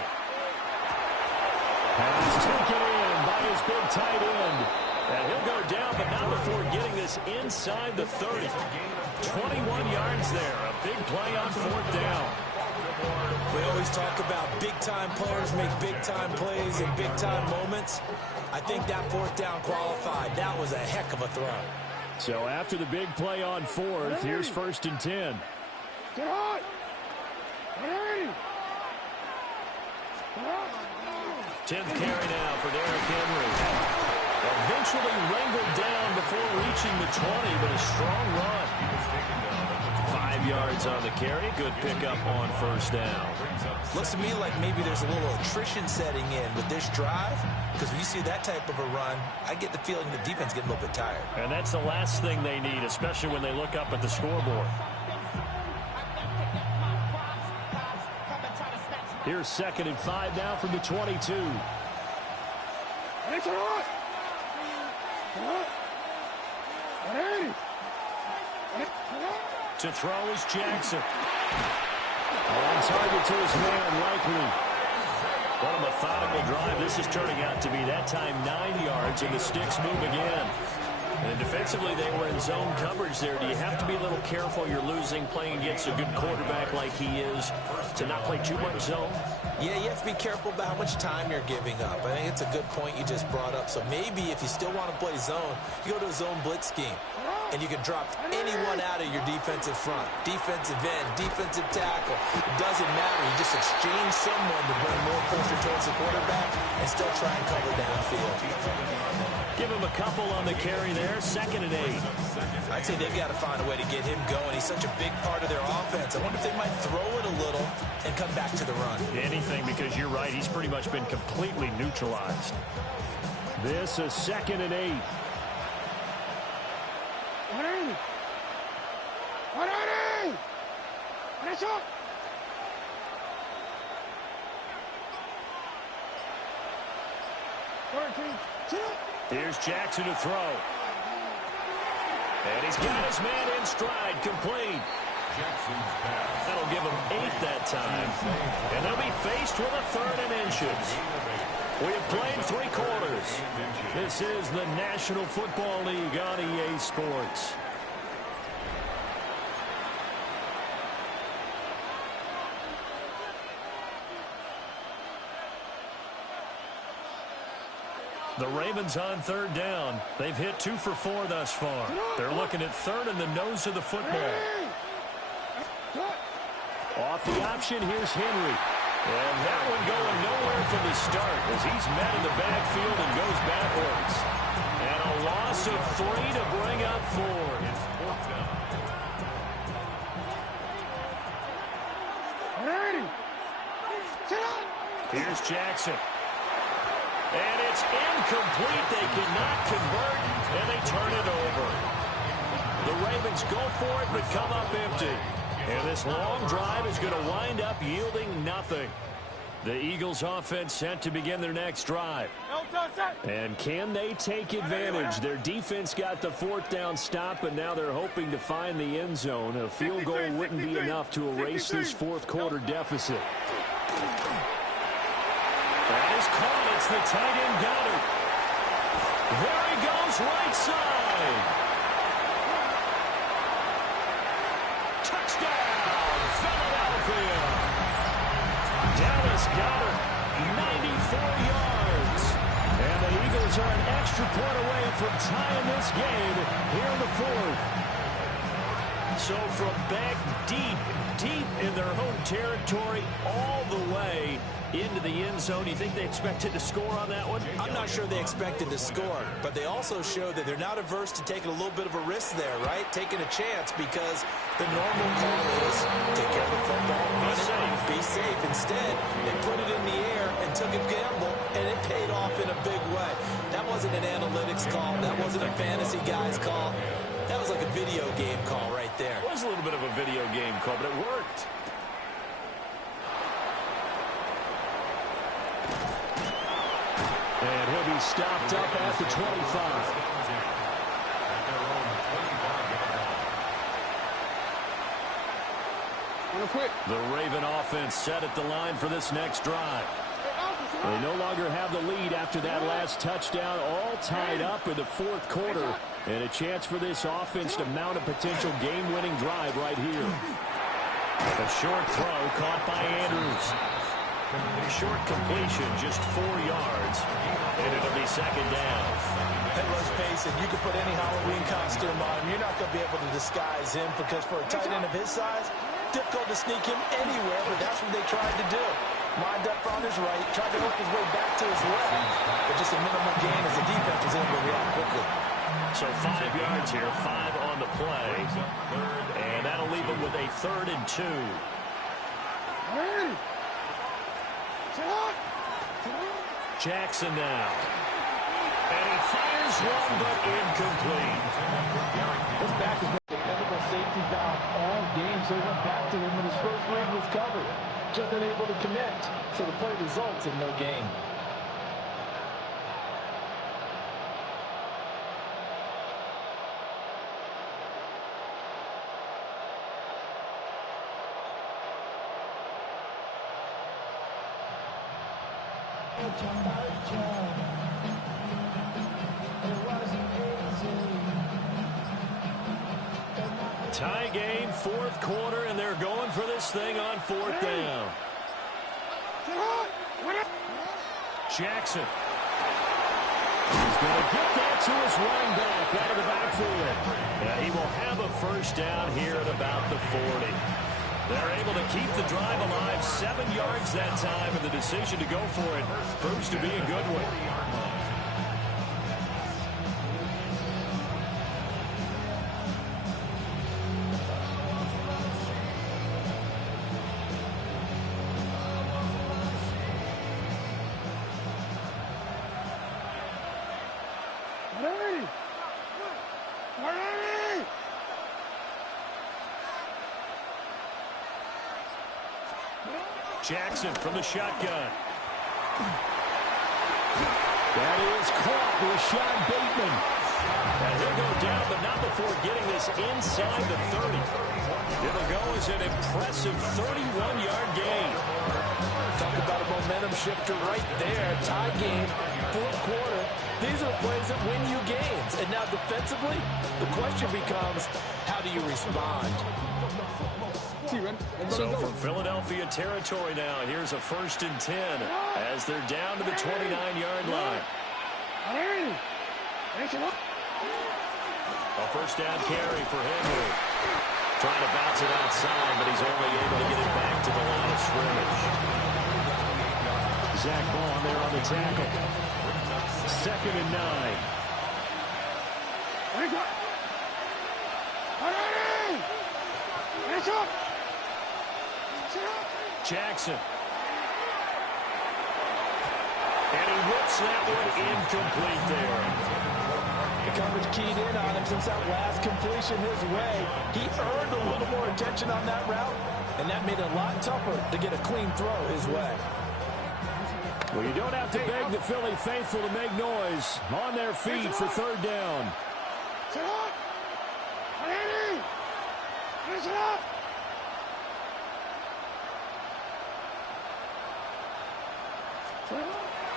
Pass taken in by his big tight end. And he'll go down, but not before getting this inside the 30. 21 yards there. A big play on fourth down. We always talk about big-time players make big-time plays in big-time moments. I think that fourth down qualified. That was a heck of a throw. So after the big play on fourth, here's 1st and 10. Get on! 10th carry now for Derrick Henry. Eventually wrangled down before reaching the 20, but a strong run. 5 yards on the carry. Good pickup on 1st down. Looks to me like maybe there's a little attrition setting in with this drive, because when you see that type of a run, I get the feeling the defense getting a little bit tired. And that's the last thing they need, especially when they look up at the scoreboard. Here's 2nd and 5 now from the 22. To throw is Jackson. On target to his man, Likely. What a methodical drive this is turning out to be. That time 9 yards, and the sticks move again. And defensively, they were in zone coverage there. Do you have to be a little careful? You're losing, playing against a good quarterback like he is, to not play too much zone? Yeah, you have to be careful about how much time you're giving up. I think it's a good point you just brought up. So maybe if you still want to play zone, you go to a zone blitz scheme. And you can drop anyone out of your defensive front. Defensive end, defensive tackle. It doesn't matter. You just exchange someone to bring more pressure towards the quarterback and still try and cover downfield. Give him a couple on the carry there. 2nd and 8. I'd say they've got to find a way to get him going. He's such a big part of their offense. I wonder if they might throw it a little and come back to the run. Anything, because you're right. He's pretty much been completely neutralized. This is 2nd and 8. Here's Jackson to throw. And he's got his man in stride, complete. That'll give him 8 that time. And they'll be faced with a 3rd and inches. We have played 3 quarters. This is the National Football League on EA Sports. The Ravens on 3rd down. They've hit 2 for 4 thus far. They're looking at 3rd in the nose of the football. Off the option, here's Henry. And that one going nowhere from the start as he's met in the backfield and goes backwards. And a loss of 3 to bring up 4. Here's Jackson. And it's incomplete. They cannot convert, and they turn it over. The Ravens go for it, but come up empty. And this long drive is going to wind up yielding nothing. The Eagles offense set to begin their next drive. And can they take advantage? Their defense got the 4th down stop, and now they're hoping to find the end zone. A field goal wouldn't be enough to erase this 4th quarter deficit. That is caught. It's the tight end Goddard. There he goes, right side. Touchdown, Philadelphia. Dallas Goddard, 94 yards. And the Eagles are an extra point away from tying this game here in the 4th. So from back deep in their home territory, all the way into the end zone. Do you think they expected to score on that one? I'm not sure they expected to score, but they also showed that they're not averse to taking a little bit of a risk there, right? Taking a chance, because the normal call is take care of the football, be safe. Instead, they put it in the air and took a gamble, and it paid off in a big way. That wasn't an analytics call. That wasn't a fantasy guy's call. That was like a video game call right there. It was a little bit of a video game call, but it worked. And he'll be stopped up at the 25. The Raven offense set at the line for this next drive. They no longer have the lead after that last touchdown, all tied up in the 4th quarter. And a chance for this offense to mount a potential game-winning drive right here. A short throw caught by Andrews. A short completion, just 4 yards, and it'll be second down. And let's face it, you can put any Halloween costume on him. You're not going to be able to disguise him because for a tight end of his size, difficult to sneak him anywhere, but that's what they tried to do. Lined up on his right, tried to work his way back to his left, but just a minimal gain as the defense was able to react quickly. So 5 yards here, 5 on the play, and that'll leave him with a 3rd and 2. Jackson now. And he fires one, but incomplete. His back has been dependable safety valve all game, so he went back to him when his first read was covered. Just unable to connect, so the play results in no gain. Tie game, 4th quarter, and they're going for this thing on 4th down. Jackson. He's going to get that to his running back out of the backfield. Yeah, he will have a first down here at about the 40. They're able to keep the drive alive, 7 yards that time, and the decision to go for it proves to be a good one. Jackson from the shotgun. That is caught with Sean Bateman. And he'll go down, but not before getting this inside the 30. It'll go as an impressive 31-yard gain. Talk about a momentum shifter right there. Tie game, 4th quarter. These are plays that win you games. And now defensively, the question becomes, how do you respond? So from Philadelphia territory now, here's a 1st and 10 as they're down to the 29-yard line. A first down carry for Henry. Trying to bounce it outside, but he's only able to get it back to the line of scrimmage. Zach Ball there on the tackle. 2nd and 9. Jackson. And he whips that one incomplete there. The coverage keyed in on him since that last completion his way. He earned a little more attention on that route, and that made it a lot tougher to get a clean throw his way. Well, you don't have to beg the Philly faithful to make noise. On their feet for 3rd down.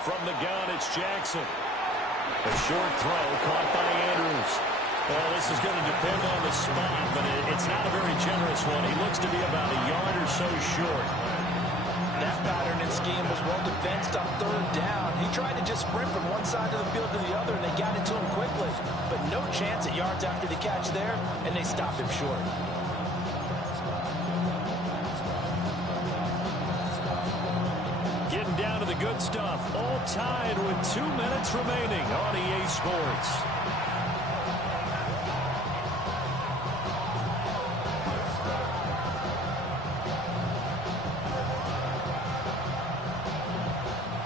From the gun, it's Jackson. A short throw caught by Andrews. Well, this is going to depend on the spot, but it's not a very generous one. He looks to be about a yard or so short. That pattern and scheme was well defensed on 3rd down. He tried to just sprint from one side of the field to the other, and they got it to him quickly. But no chance at yards after the catch there, and they stopped him short. Getting down to the good stuff. All tied with 2 minutes remaining on EA Sports.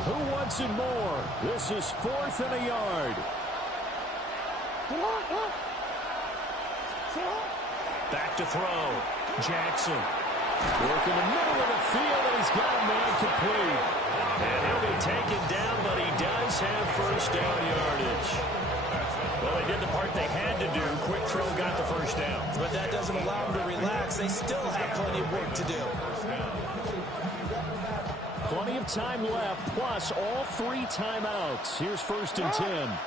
Who wants it more? This is 4th and a yard. Back to throw. Jackson. Working the middle of the field, and he's got a man complete. And he'll be taken down, but he does have first down yardage. Well, they did the part they had to do. Quick throw got the first down. But that doesn't allow them to relax. They still have plenty of work to do. Plenty of time left, plus all 3 timeouts. Here's 1st and 10.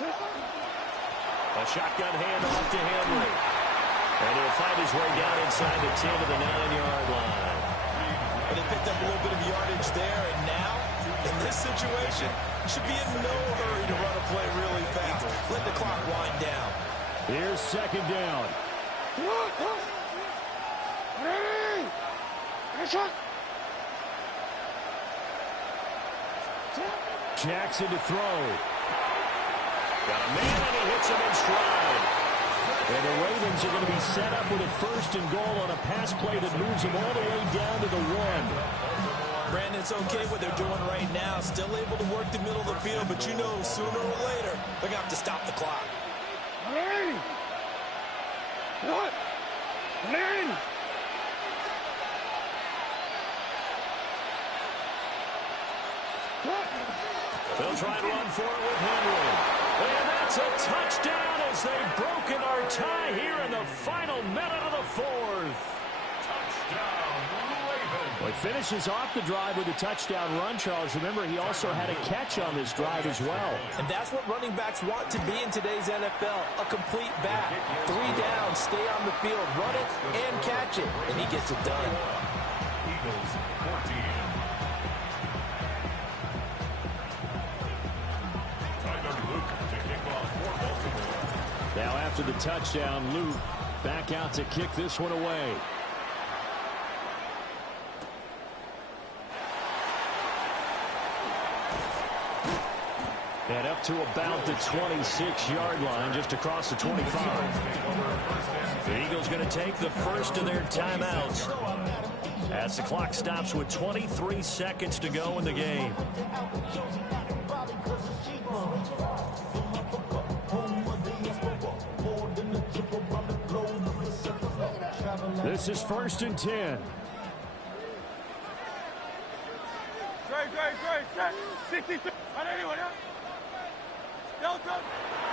A shotgun handoff to Henry. And he'll find his way down inside the 10 to the 9-yard line. Well, they picked up a little bit of yardage there, and now, in this situation, should be in no hurry to run a play really fast. Let the clock wind down. Here's second down. Jackson to throw. Got a man, and he hits him in stride. And the Ravens are going to be set up with a first and goal on a pass play that moves them all the way down to the 1. Brandon, it's okay what they're doing right now. Still able to work the middle of the field, but you know sooner or later they're going to have to stop the clock. They'll try to run for it with Henry. And that's a touchdown as they've broken our tie here in the final minute of the 4th. Touchdown, Ravens. Well, he finishes off the drive with a touchdown run, Charles. Remember, he also had a catch on this drive as well. And that's what running backs want to be in today's NFL, a complete back. 3 downs, stay on the field, run it, and catch it. And he gets it done. Eagles 14. Now after the touchdown, Luke back out to kick this one away. And up to about the 26-yard line, just across the 25. The Eagles going to take the first of their timeouts as the clock stops with 23 seconds to go in the game. This is 1st and 10. Great. 63.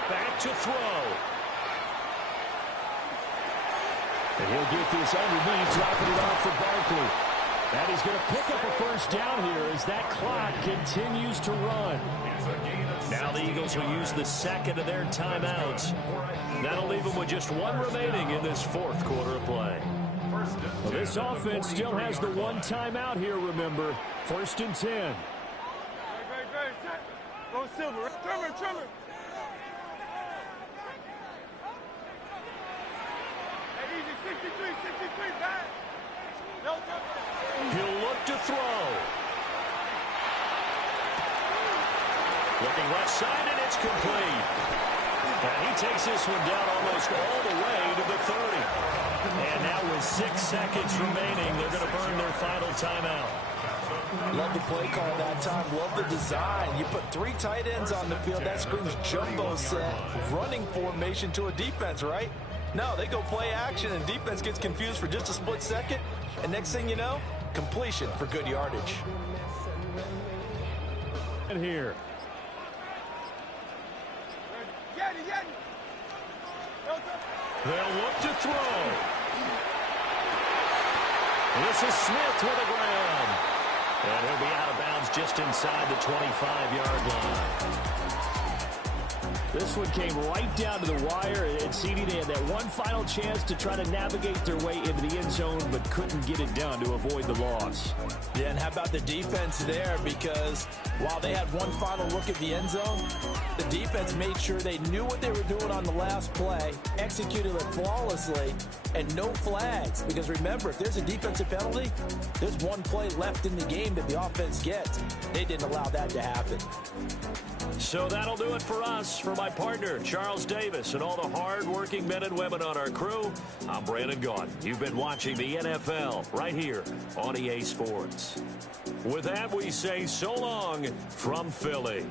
Back to throw. And he'll get this underneath, dropping it off for Barkley. And he's going to pick up a first down here as that clock continues to run. Now the Eagles will use the second of their timeouts. That'll leave them with just one remaining in this 4th quarter of play. Well, this offense still has the one timeout here, remember. 1st and 10. Great. Go Silver. Trevor. Hey, easy. 63, back. No, He'll look to throw. Looking left side, and it's complete. And he takes this one down almost all the way to the 30. And now with 6 seconds remaining, they're going to burn their final timeout. Love the play call that time. Love the design. You put 3 tight ends on the field. That screams jumbo set, running formation to a defense, right? No, they go play action, and defense gets confused for just a split second. And next thing you know, completion for good yardage. And here. They'll look to throw. This is Smith with a grab. And he'll be out of bounds just inside the 25-yard line. This one came right down to the wire, and CD, they had that one final chance to try to navigate their way into the end zone, but couldn't get it done to avoid the loss. Yeah, and how about the defense there? Because while they had one final look at the end zone, the defense made sure they knew what they were doing on the last play, executed it flawlessly, and no flags. Because remember, if there's a defensive penalty, there's one play left in the game that the offense gets. They didn't allow that to happen. So that'll do it for us. For my partner, Charles Davis, and all the hard-working men and women on our crew, I'm Brandon Gaudin. You've been watching the NFL right here on EA Sports. With that, we say so long from Philly.